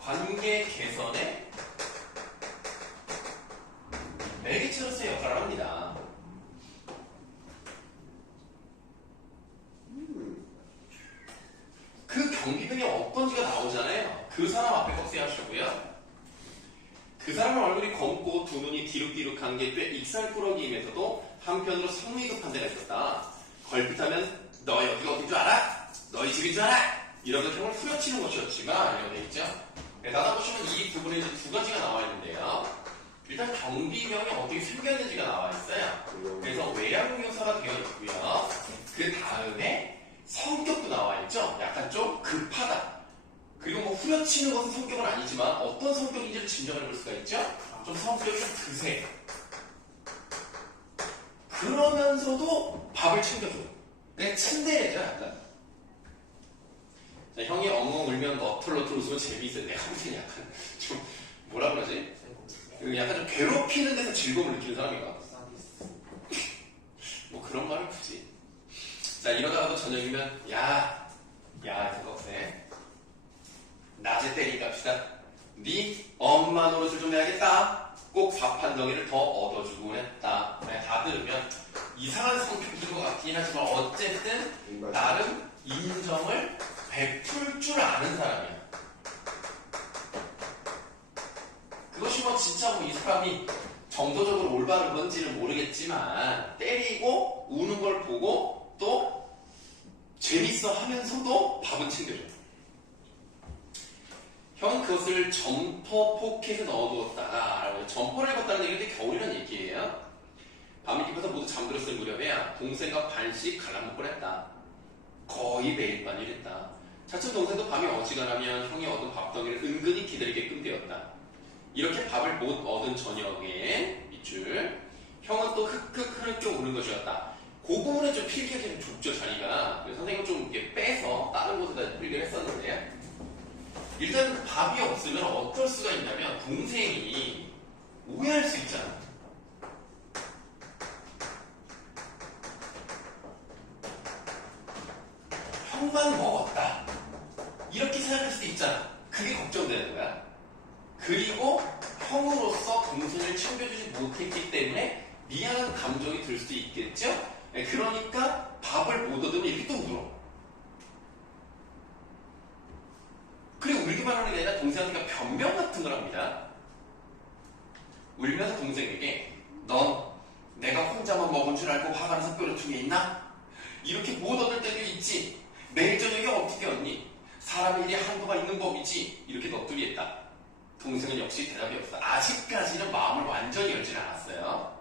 관계 개선에 매개체로서의 역할을 합니다. 그 경비병이 어떤지가 나오잖아요. 그 사람 앞에 꺽쇠하시고요. 그 사람의 얼굴이 검고 두 눈이 디룩디룩한 게 꽤 익살꾸러기이면서도 한편으로 성미급한 데가 있었다. 걸핏하면 너 여기가 어딘 줄 알아? 너희 집인 줄 알아? 이런 것 형을 후려치는 것이었지만 이런 데 있죠. 나다 보시면 이 부분에 이제 두 가지가 나와 있는데요. 일단 경비병이 어떻게 생겼는지가 나와 있어요. 그래서 외양 묘사가 되어 있고요. 그 다음에 성격도 나와 있죠. 약간 좀 급하다. 그리고 뭐 후려치는 것은 성격은 아니지만 어떤 성격인지를 짐작을 해볼 수가 있죠. 좀 성격이 좀 드세. 그러면서도 밥을 챙겨줘. 그냥 침대래죠, 약간. 자, 형이 엉엉 울면 너털너털 웃으면 재미있어요. 내가 볼 때는 약간 좀 뭐라 그러지? 약간 좀 괴롭히는 데서 즐거움을 느끼는 사람이가. 뭐 그런 말은 굳이. 자, 이러다가도 저녁이면 그거세. 낮에 때리니 갑시다. 네 엄마 노릇을 좀 해야겠다. 꼭 밥 한 덩이를 더 얻어주곤 했다. 다 들으면 이상한 성격인 것 같긴 하지만 어쨌든 나름 인정을 베풀 줄 아는 사람이야. 그것이 뭐 진짜 뭐 이 사람이 정도적으로 올바른 건지는 모르겠지만 때리고 우는 걸 보고 또 재밌어 하면서도 밥은 챙겨줘. 형은 그것을 점퍼 포켓에 넣어두었다. 점퍼를 입었다는 얘기는 겨울이라는 얘기예요. 밤이 깊어서 모두 잠들었을 무렵에야 동생과 반씩 갈라먹곤 했다. 거의 매일 밤 이랬다. 차츰 동생도 밤이 어지간하면 형이 얻은 밥덩이를 은근히 기다리게끔 되었다. 이렇게 밥을 못 얻은 저녁에 밑줄 형은 또 흑흑 흐느껴 우는 것이었다. 그 부분에 좀 필기하기 좀 좁죠 자기가. 그래서 선생님은 좀 이렇게 빼서 다른 곳에다 필기를 했었는데 일단 밥이 없으면 어떨 수가 있냐면 동생이 오해할 수 있잖아. 형만 먹었다 이렇게 생각할 수도 있잖아. 그게 걱정되는 거야. 그리고 형으로서 동생을 챙겨주지 못했기 때문에 미안한 감정이 들 수도 있겠죠. 그러니까 밥을 못 얻으면 이렇게 또 울어. 그리고 울기만 하는 게 아니라 동생한테 변명 같은 걸 합니다. 울면서 동생에게 넌 내가 혼자만 먹은 줄 알고 화가 나서 뾰루퉁에 있나? 이렇게 못 얻을 때도 있지. 매일 저녁에 어떻게 얻니? 사람의 일이 한도가 있는 법이지. 이렇게 넋두리했다. 동생은 역시 대답이 없어. 아직까지는 마음을 완전히 열진 않았어요.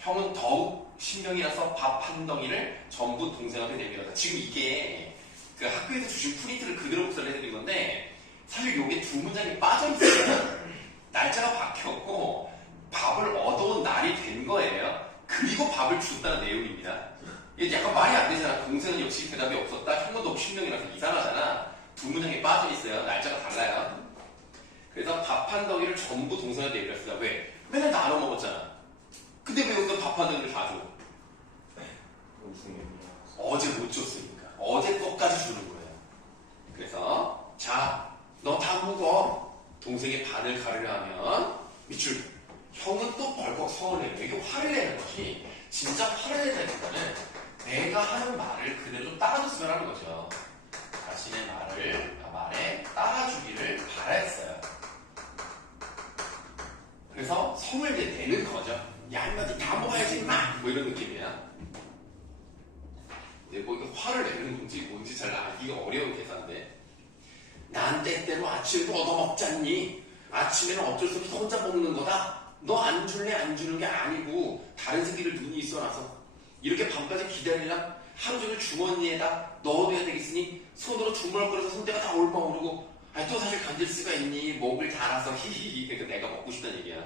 형은 더욱 신경이 나서 밥 한 덩이를 전부 동생한테 내밀었다. 지금 이게 그 학교에서 주신 프린트를 그대로 복사를 해드린 건데 사실 요게 두 문장이 빠져있어요. 날짜가 바뀌었고 밥을 얻어온 날이 된 거예요. 그리고 밥을 줬다는 내용입니다. 이게 약간 말이 안 되잖아. 동생은 역시 대답이 없었다. 형은 너무 신명이 나서 이상하잖아. 두 문장이 빠져있어요. 날짜가 달라요. 그래서 밥 한 덩이를 전부 동생한테 내밀었어요. 왜? 맨날 나눠 먹었잖아. 근데 왜 여기서 밥 한 덩이를 다 줘? 어제 못 줬으니까. 어제 것까지 주는 거예요. 그래서 자, 너 다 먹어. 동생의 반을 가르려 하면 밑줄. 형은 또 벌컥 성을 내요. 이게 화를 내는 것이 진짜 화를 내다기보다는 내가 하는 말을 그대로 좀 따라줬으면 하는 거죠. 자신의 말에 따라주기를 바라였어요. 그래서 성을 내는 거죠. 야, 인마 다 먹어야지, 인마! 뭐 이런 느낌이야. 근데 뭐 이거 화를 내는 건지 뭔지 잘 알기가 어려운 대사인데 난 때때로 아침에도 얻어먹잖니. 아침에는 어쩔 수 없이 혼자 먹는 거다. 너 안 줄래 안 주는 게 아니고 다른 새끼들 눈이 있어놔서 이렇게 밤까지 기다리려 하루 종일 주머니에다 넣어둬야 되겠으니 손으로 주물럭거려서 손때가 다 올라오르고 아니 또 사실 건질 수가 있니. 목을 달아서 히히히. 그러니까 내가 먹고 싶다는 얘기야.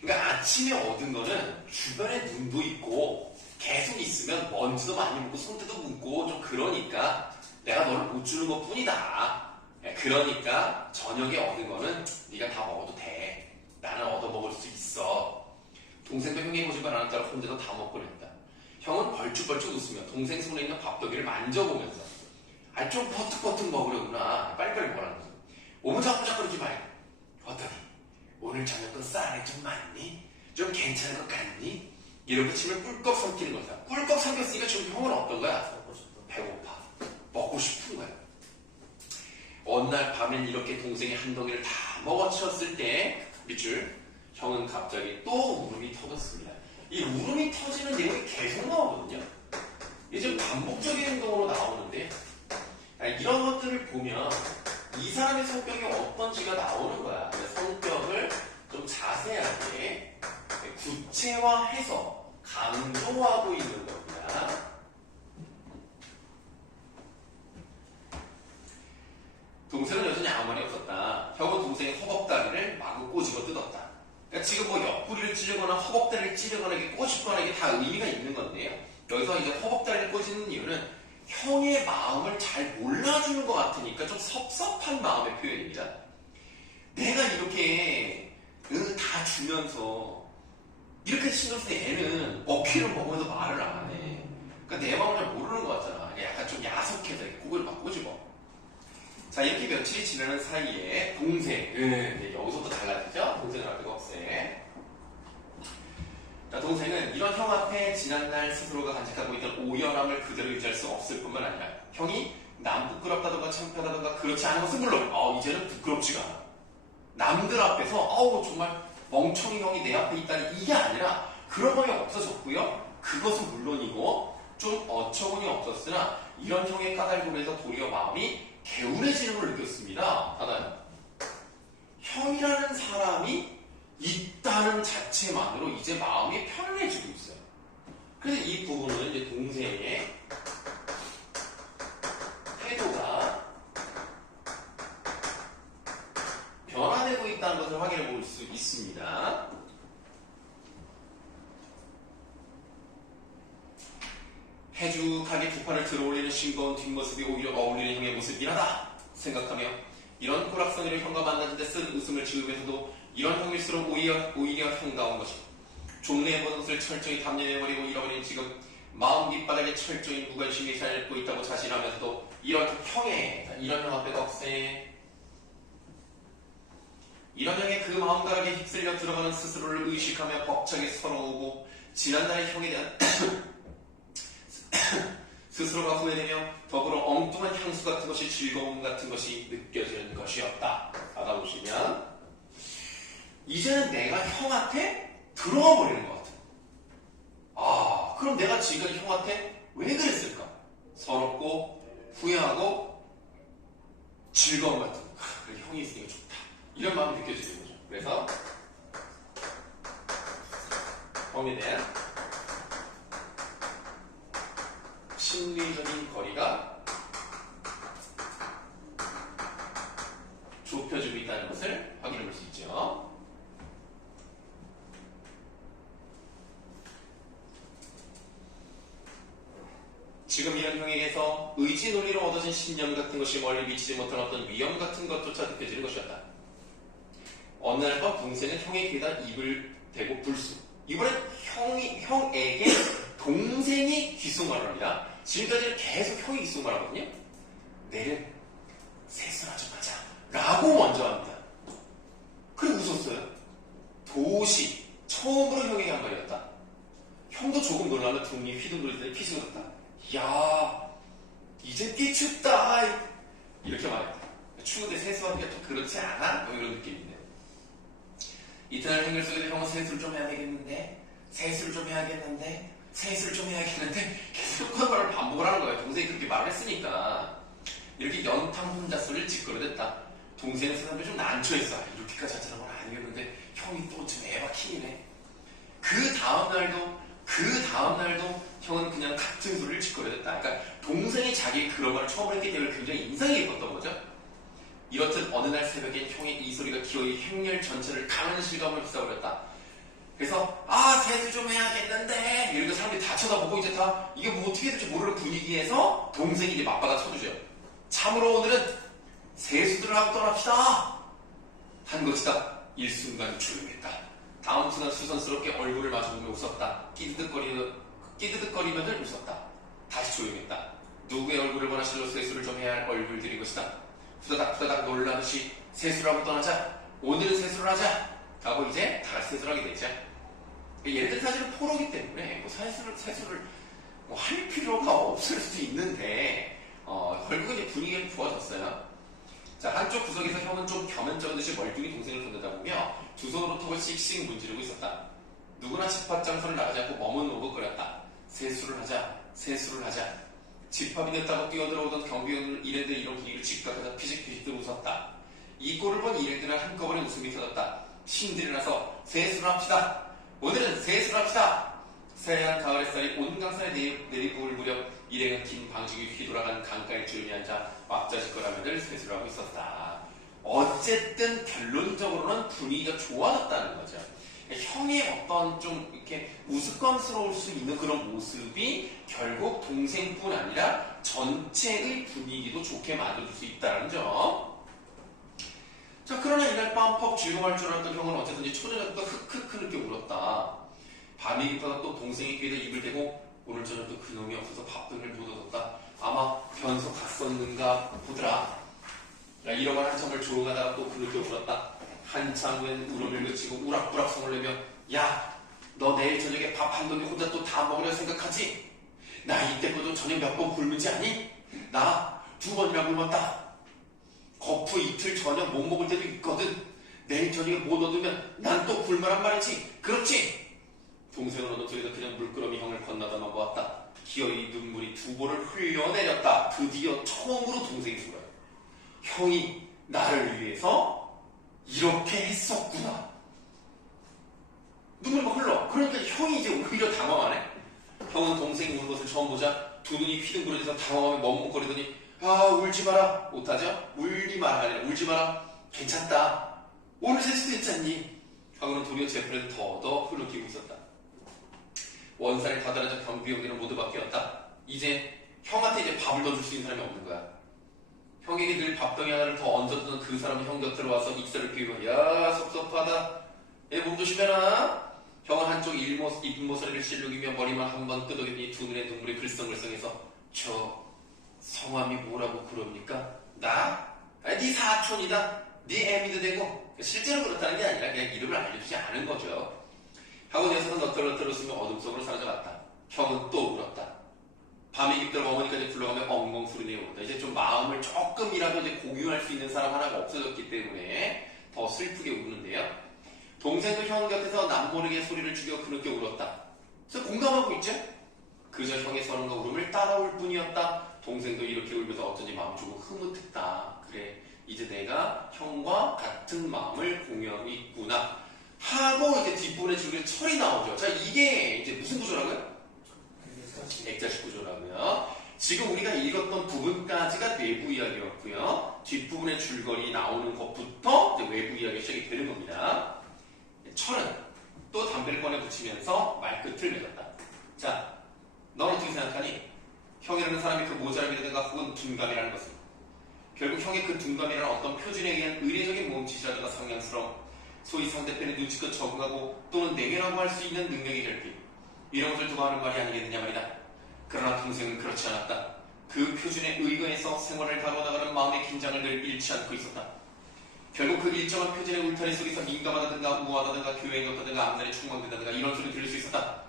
그러니까 아침에 얻은 거는 주변에 눈도 있고 계속 있으면 먼지도 많이 묻고 손때도 묻고 좀 그러니까 내가 너를 못 주는 것 뿐이다. 그러니까 저녁에 얻은 거는 네가 다 먹어도 돼. 나는 얻어먹을 수 있어. 동생도 형의 고집을 안 따라 혼자도 다 먹곤 했다. 형은 벌쭉벌쭉 웃으며 동생 손에 있는 밥더기를 만져보면서 아, 좀 버뜩버뜩 먹으려구나. 빨리빨리 뭐라는 거죠. 오무작오무작거리지 말고 어떠니? 오늘 저녁도 쌀이 좀 많니? 좀 괜찮은 것 같니? 이렇게 치면 꿀꺽 삼키는 거다. 꿀꺽 삼켰으니까 지금 형은 어떤 거야? 배고파. 먹고 싶은 거야. 어느 날 밤엔 이렇게 동생이 한 덩이를 다 먹어치웠을 때 밑줄 형은 갑자기 또 울음이 터졌습니다. 이 울음이 터지는 내용이 계속 나오거든요. 이게 좀 반복적인 행동으로 나오는데 이런 것들을 보면 이 사람의 성격이 어떤지가 나오는 거야. 성격을 좀 자세하게 구체화해서 강조하고 있는 겁니다. 동생은 여전히 아무 말이 없었다. 형은 동생의 허벅다리를 마구 꼬집어 뜯었다. 그러니까 지금 뭐 옆구리를 찌르거나 허벅다리를 찌르거나 이게 꼬집거나 이게 다 의미가 있는 건데요. 여기서 이제 허벅다리를 꼬집는 이유는 형의 마음을 잘 몰라주는 것 같으니까 좀 섭섭한 마음의 표현입니다. 내가 이렇게 다 주면서 이렇게 신경 쓰는 애는 먹기를 먹으면서 말을 안 하네. 그러니까 내 마음을 잘 모르는 것 같잖아. 약간 좀 야속해서 이렇게 고개를 막 꼬집어. 자, 이렇게 며칠이 지나는 사이에 동생은 여기서부터 달라지죠? 동생은 앞에 없애. 자, 동생은 이런 형 앞에 지난날 스스로가 간직하고 있던 오열함을 그대로 유지할 수 없을 뿐만 아니라 형이 남 부끄럽다던가 창피하다던가 그렇지 않은 것은 물론 이제는 부끄럽지가 않아. 남들 앞에서 정말 멍청이 형이 내 앞에 있다니 이게 아니라 그런 형이 없어졌고요. 그것은 물론이고 좀 어처구니 없었으나 이런 형의 까닭으로 도리어 마음이 개운해지는 걸 느꼈습니다. 하나요. 형이라는 사람이 있다는 자체만으로 이제 마음이 편안해지고 있어요. 그래서 이 부분은 이제 동생의 태도가 변화되고 있다는 것을 확인해 볼 수 있습니다. 해죽하게 두 팔을 들어올리는 싱거운 뒷모습이 오히려 어울리는 형의 모습이라다 생각하며 이런 고락선이를 형과 만나는 데 쓴 웃음을 지으면서도 이런 형일수록 오히려 형다운 것이 종래의 모든 것을 철저히 담념해버리고 잃어버린 지금 마음 밑바닥에 철저히 무관심이 살고 있다고 자신하면서도 이런 형 앞에가 없세 이런 형의 그 마음가락에 휩쓸려 들어가는 스스로를 의식하며 벅차게 서러우고 지난날의 형에 대한 스스로가 후회되며 더불어 엉뚱한 향수 같은 것이 즐거움 같은 것이 느껴지는 것이었다. 받아보시면 이제는 내가 형한테 들어와 버리는 것 같아. 아, 그럼 내가 지금 형한테 왜 그랬을까? 서럽고 후회하고 즐거움 같은 거. 그래, 형이 있으니까 좋다. 이런 마음이 느껴지는 거죠. 그래서 형에 대한 심리적인 거리가 좁혀지고 있다는 것을 확인해 볼 수 있죠. 지금 이런 형에게서 의지 논리로 얻어진 신념 같은 것이 멀리 미치지 못한 어떤 위험 같은 것조차 느껴지는 것이었다. 어느 날 밤 동생은 형의 귀에다 입을 대고 불쑥. 이번엔 형에게 동생이 귓속말을 합니다. 지금까지는 계속 형이 귓속말 하거든요. 내일 세수나 좀 하자 라고 먼저 합니다. 그리고 웃었어요. 도시 처음으로 형에게 한 말이었다. 형도 조금 놀라면 등이 휘둥그리더니 피식 웃었다. 야 이제 꽤 춥다 이렇게 말했다. 추운데 세수하기가 좀 그렇지 않아? 뭐 이런 느낌인데 이튿날 행렬 속에서 형은 세수를 좀 해야겠는데 계속 그 말을 반복을 하는 거예요. 동생이 그렇게 말을 했으니까 이렇게 연탕 혼잣소리를 짓거려댔다. 동생은 사람들이 좀 난처했어. 이렇게까지 하자는 건 아니겠는데 형이 또 좀 에바킹이네. 그 다음날도 형은 그냥 같은 소리를 짓거려댔다. 그러니까 동생이 자기 그런 말을 처음 했기 때문에 굉장히 인상이 깊었던 거죠. 이렇듯 어느 날 새벽에 형의 이 소리가 기어이 행렬 전체를 강한 실감을 휩싸버렸다. 그래서 세수 좀 해야겠는데 이러니까 사람들이 다 쳐다보고 이제 다 이게 뭐 어떻게 될지 모르는 분위기에서 동생이 이제 맞받아 쳐주죠. 참으로 오늘은 세수들을 하고 떠납시다 한 것이다. 일순간 조용했다. 다음 순간 수선스럽게 얼굴을 마주보며 웃었다. 끼드득거리면서 웃었다. 다시 조용했다. 누구의 얼굴을 보나 실로 세수를 좀 해야 할 얼굴들인 것이다. 후다닥 놀라듯이 세수를 하고 떠나자. 오늘은 세수를 하자 하고 이제 다 같이 세수를 하게 되죠. 얘네들 사실은 포로기 때문에 뭐 세수를 뭐 할 필요가 없을 수도 있는데 결국은 이제 분위기가 부어졌어요. 자, 한쪽 구석에서 형은 좀 겸연쩍은 듯이 멀뚱히 동생을 건너다보며 두 손으로 턱을 씩씩 문지르고 있었다. 누구나 집합장소를 나가지 않고 머뭇거렸다. 세수를 하자. 집합이 됐다고 뛰어들어오던 경비원 일행들 이런 분위기를 직각하자 피식피식 웃었다. 이 꼴을 본 일행들은 한꺼번에 웃음이 터졌다. 신들이 나서 세수를 합시다. 오늘은 세수를 합시다. 새하얀 가을 햇살이 온 강산에 내리부을 무렵 일행은 긴 방식이 휘돌아간 강가에 조용히 앉아 왁자지껄하며들 세수를 하고 있었다. 어쨌든 결론적으로는 분위기가 좋아졌다는 거죠. 형의 어떤 좀 이렇게 우스꽝스러울 수 있는 그런 모습이 결국 동생뿐 아니라 전체의 분위기도 좋게 만들어줄 수 있다는 점. 자, 그러나 이날 밤 퍽 즐거워할 줄 알았던 형은 어쨌든지 초저녁부터 흑흑 늦게 울었다. 밤이 깊어서 또 동생의 귀에다 입을 대고 오늘 저녁도 그놈이 없어서 밥등을 못 얻었다. 아마 변소 갔었는가 보더라. 이런 말 한참을 조용하다가 또 그늘게 울었다. 한참 후엔 울음을 그치고 우락부락 성을 내며 야, 너 내일 저녁에 밥 한 공기 혼자 또 다 먹으려 생각하지? 나 이때껏도 저녁 몇 번 굶은지 아니? 나 2번이나 굶었다. 거푸 이틀 저녁 못 먹을 때도 있거든. 내일 저녁에 못 얻으면 난 또 굶으란 말이지. 그렇지? 동생은 어느 쪽에서 그냥 물끄러미 형을 건너다만 보았다. 기어이 눈물이 두 볼을 흘려내렸다. 드디어 처음으로 동생이 울어요. 형이 나를 위해서 이렇게 했었구나. 눈물이 막 흘러. 그러니까 형이 이제 오히려 당황하네. 형은 동생이 우는 것을 처음 보자 두 눈이 휘둥그레져서 당황하며 머뭇거리더니 아 울지 마라. 못하죠? 울지 마라 아니라 울지 마라. 괜찮다. 오늘 셀 수도 있잖니. 하고는 도리어 제프를 더더 흘러끼고 있었다. 원산이 다다라져 경비 형제는 모두 바뀌었다. 이제 형한테 이제 밥을 더 줄 수 있는 사람이 없는 거야. 형에게 늘 밥덩이 하나를 더 얹어주던 그 사람이 형 곁으로 와서 익살을 끼우고 야 섭섭하다. 얘 몸 조심해라. 형은 한쪽 이쁜 모서리를 실룩이며 머리만 한번 끄덕이더니 두 눈에 눈물이 글썽글썽해서 저 성함이 뭐라고 그럽니까? 나? 네 사촌이다. 네 애미도 되고 실제로 그렇다는 게 아니라 그냥 이름을 알려주지 않은 거죠. 하고 녀석은 너털너털 웃으며 어둠 속으로 사라져갔다. 형은 또 울었다. 밤이 깊도록 어머니까지 불러가며 엉엉 소리내어 울었다. 이제 좀 마음을 조금이라도 이제 공유할 수 있는 사람 하나가 없어졌기 때문에 더 슬프게 우는데요. 동생도 형 곁에서 남모르게 소리를 죽여 그렇게 울었다. 그래서 공감하고 있죠? 그저 형의 서른과 울음을 따라올 뿐이었다. 동생도 이렇게 울면서 어쩐지 마음 조금 흐뭇했다. 그래, 이제 내가 형과 같은 마음을 공유하고 있구나. 하고 이제 뒷부분에 줄기에 철이 나오죠. 자, 이게 이제 무슨 구조라고요? 액자식 구조라고요. 지금 우리가 읽었던 부분까지가 내부 이야기였고요. 뒷부분에 줄거리 나오는 것부터 이제 외부 이야기가 시작이 되는 겁니다. 철은 또 담배를 꺼내 붙이면서 말끝을 맺었다. 자, 넌 어떻게 생각하니? 형이라는 사람이 그 모자람이라든가 혹은 둔감이라는 것은 결국 형의 그 둔감이라는 어떤 표준에 의한 의례적인 몸짓이라든가 성향스러움, 소위 상대편의 눈치껏 적응하고 또는 내면하고 할 수 있는 능력의 결핍, 이런 것을 두고 하는 말이 아니겠느냐 말이다. 그러나 동생은 그렇지 않았다. 그 표준에 의거해서 생활을 다뤄나가는 마음의 긴장을 늘 잃지 않고 있었다. 결국 그 일정한 표준의 울타리 속에서 민감하다든가 우아하다든가 교양이 없다든가 앞날이 충망된다든가 이런 소리 들을 수 있었다.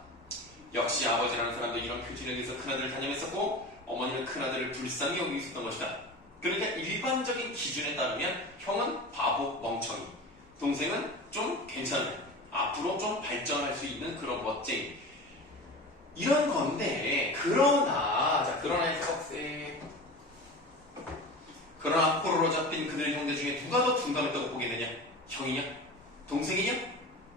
역시 아버지라는 사람도 이런 표준에 의해서 큰아들을 단념했었고 어머니는 큰아들을 불쌍히 여기고 있었던 것이다. 그러니까 일반적인 기준에 따르면 형은 바보 멍청이, 동생은 좀 괜찮은, 앞으로 좀 발전할 수 있는 그런 멋쟁이, 이런 건데, 그러나 해서 그러나 포로로 잡힌 그들의 형제 중에 누가 더 둔감했다고 보겠느냐? 형이냐? 동생이냐?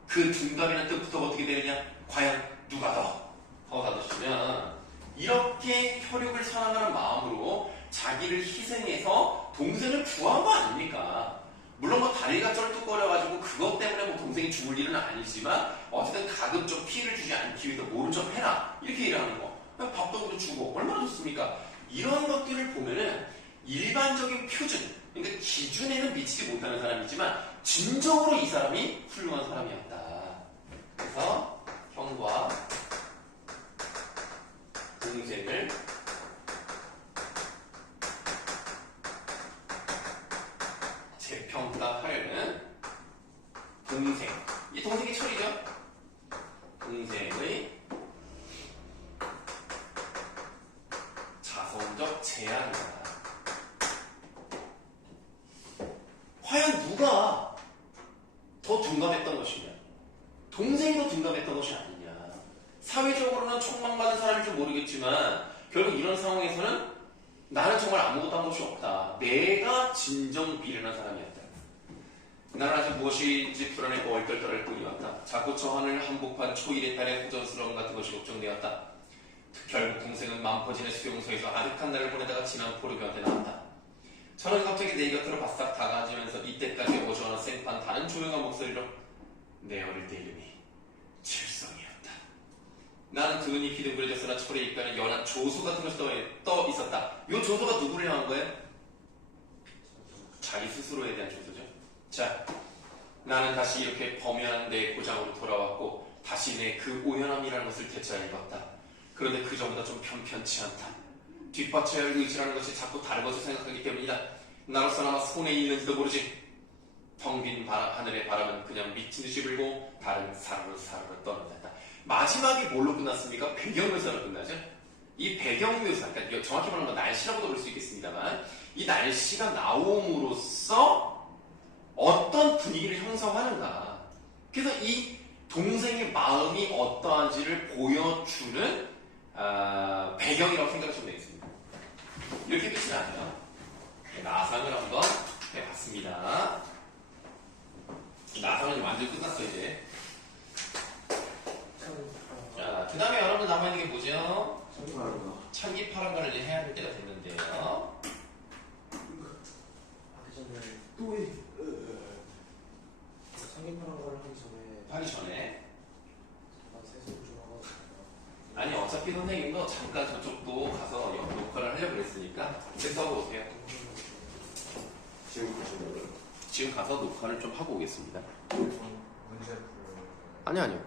그 둔감이라는 뜻부터 어떻게 되느냐? 과연 누가 더? 하고 닫으시면 이렇게 혈육을 사랑하는 마음으로 자기를 희생해서 동생을 구한 거 아닙니까? 물론 뭐 다리가 쩔뚝거려가지고 그것 때문에 뭐 동생이 죽을 일은 아니지만 어쨌든 가끔 좀 피해를 주지 않기 위해서 모른 척 해라 이렇게 일하는 거. 밥도 주고 얼마나 좋습니까? 이런 것들을 보면은 일반적인 표준, 그러니까 기준에는 미치지 못하는 사람이지만 진정으로 이 사람이 훌륭한 사람이었다. 그래서 형과 동생을 재평가하려는 동생, 이 동생이 철이죠. 동생의 자성적 제안이다. 과연 누가 더 둔감했던 것이냐? 동생이 더 둔감했던 것이 아니냐? 사회적으로는 촉망받은 사람일지 모르겠지만 결국 이런 상황에서는 나는 정말 아무것도 한 것이 없다. 내가 진정 미련한 사람이었다. 나는 아직 무엇인지 불안했고 얼떨떨할 뿐이었다. 자꾸 저 하늘 한복판 초일의 딸의 호전스러움 같은 것이 걱정되었다. 결국 동생은 만포진의 수용소에서 아득한 날을 보내다가 지난 포르교한테 나왔다. 저는 갑자기 내 곁으로 바싹 다가앉으면서 이때까지 오주하는 생판 다른 조용한 목소리로 내 어릴 때 이름이 칠성이었다. 나는 그 눈이 기둥그레졌으나 철의 입가는 연한 조소 같은 것이 떠 있었다. 이 조소가 누구를 향한 거예요? 자기 스스로에 대한 조소죠. 자, 나는 다시 이렇게 범연한 내 고장으로 돌아왔고 다시 내 그 오연함이라는 것을 되찾아입었다. 그런데 그전보다 좀 편편치 않다. 뒷받쳐야 할 의지라는 것이 자꾸 다른 것을 생각하기 때문이다. 나로서는 아마 손에 있는지도 모르지. 텅 빈 하늘의 바람은 그냥 미친 듯이 불고 다른 사르르 떠난다. 마지막이 뭘로 끝났습니까? 배경묘사로 끝나죠. 이 배경묘사, 그러니까 정확히 말하면 날씨라고도 볼 수 있겠습니다만 이 날씨가 나옴으로써 어떤 분위기를 형성하는가. 그래서 이 동생의 마음이 어떠한지를 보여주는 배경이라고 생각하시면 되겠습니다. 이렇게 끝이 아니라 나상을 한번 해봤습니다. 나상은 완전 끝났어 이제. 자, 그 다음에 여러분 남아있는 게 뭐죠? 참기 파란가를 이제 해야 될 때가 됐는데요. 하기 전에 또 해. 상기파란 걸 하기 전에 하기 전에 세수를 좀 하고 아니 어차피 선생님도 잠깐 저쪽도 가서 녹화를 하려고 그랬으니까 그래서 오세요. 지금 가시는 지금 가서 녹화를 좀 하고 오겠습니다. 문제 풀 아니요.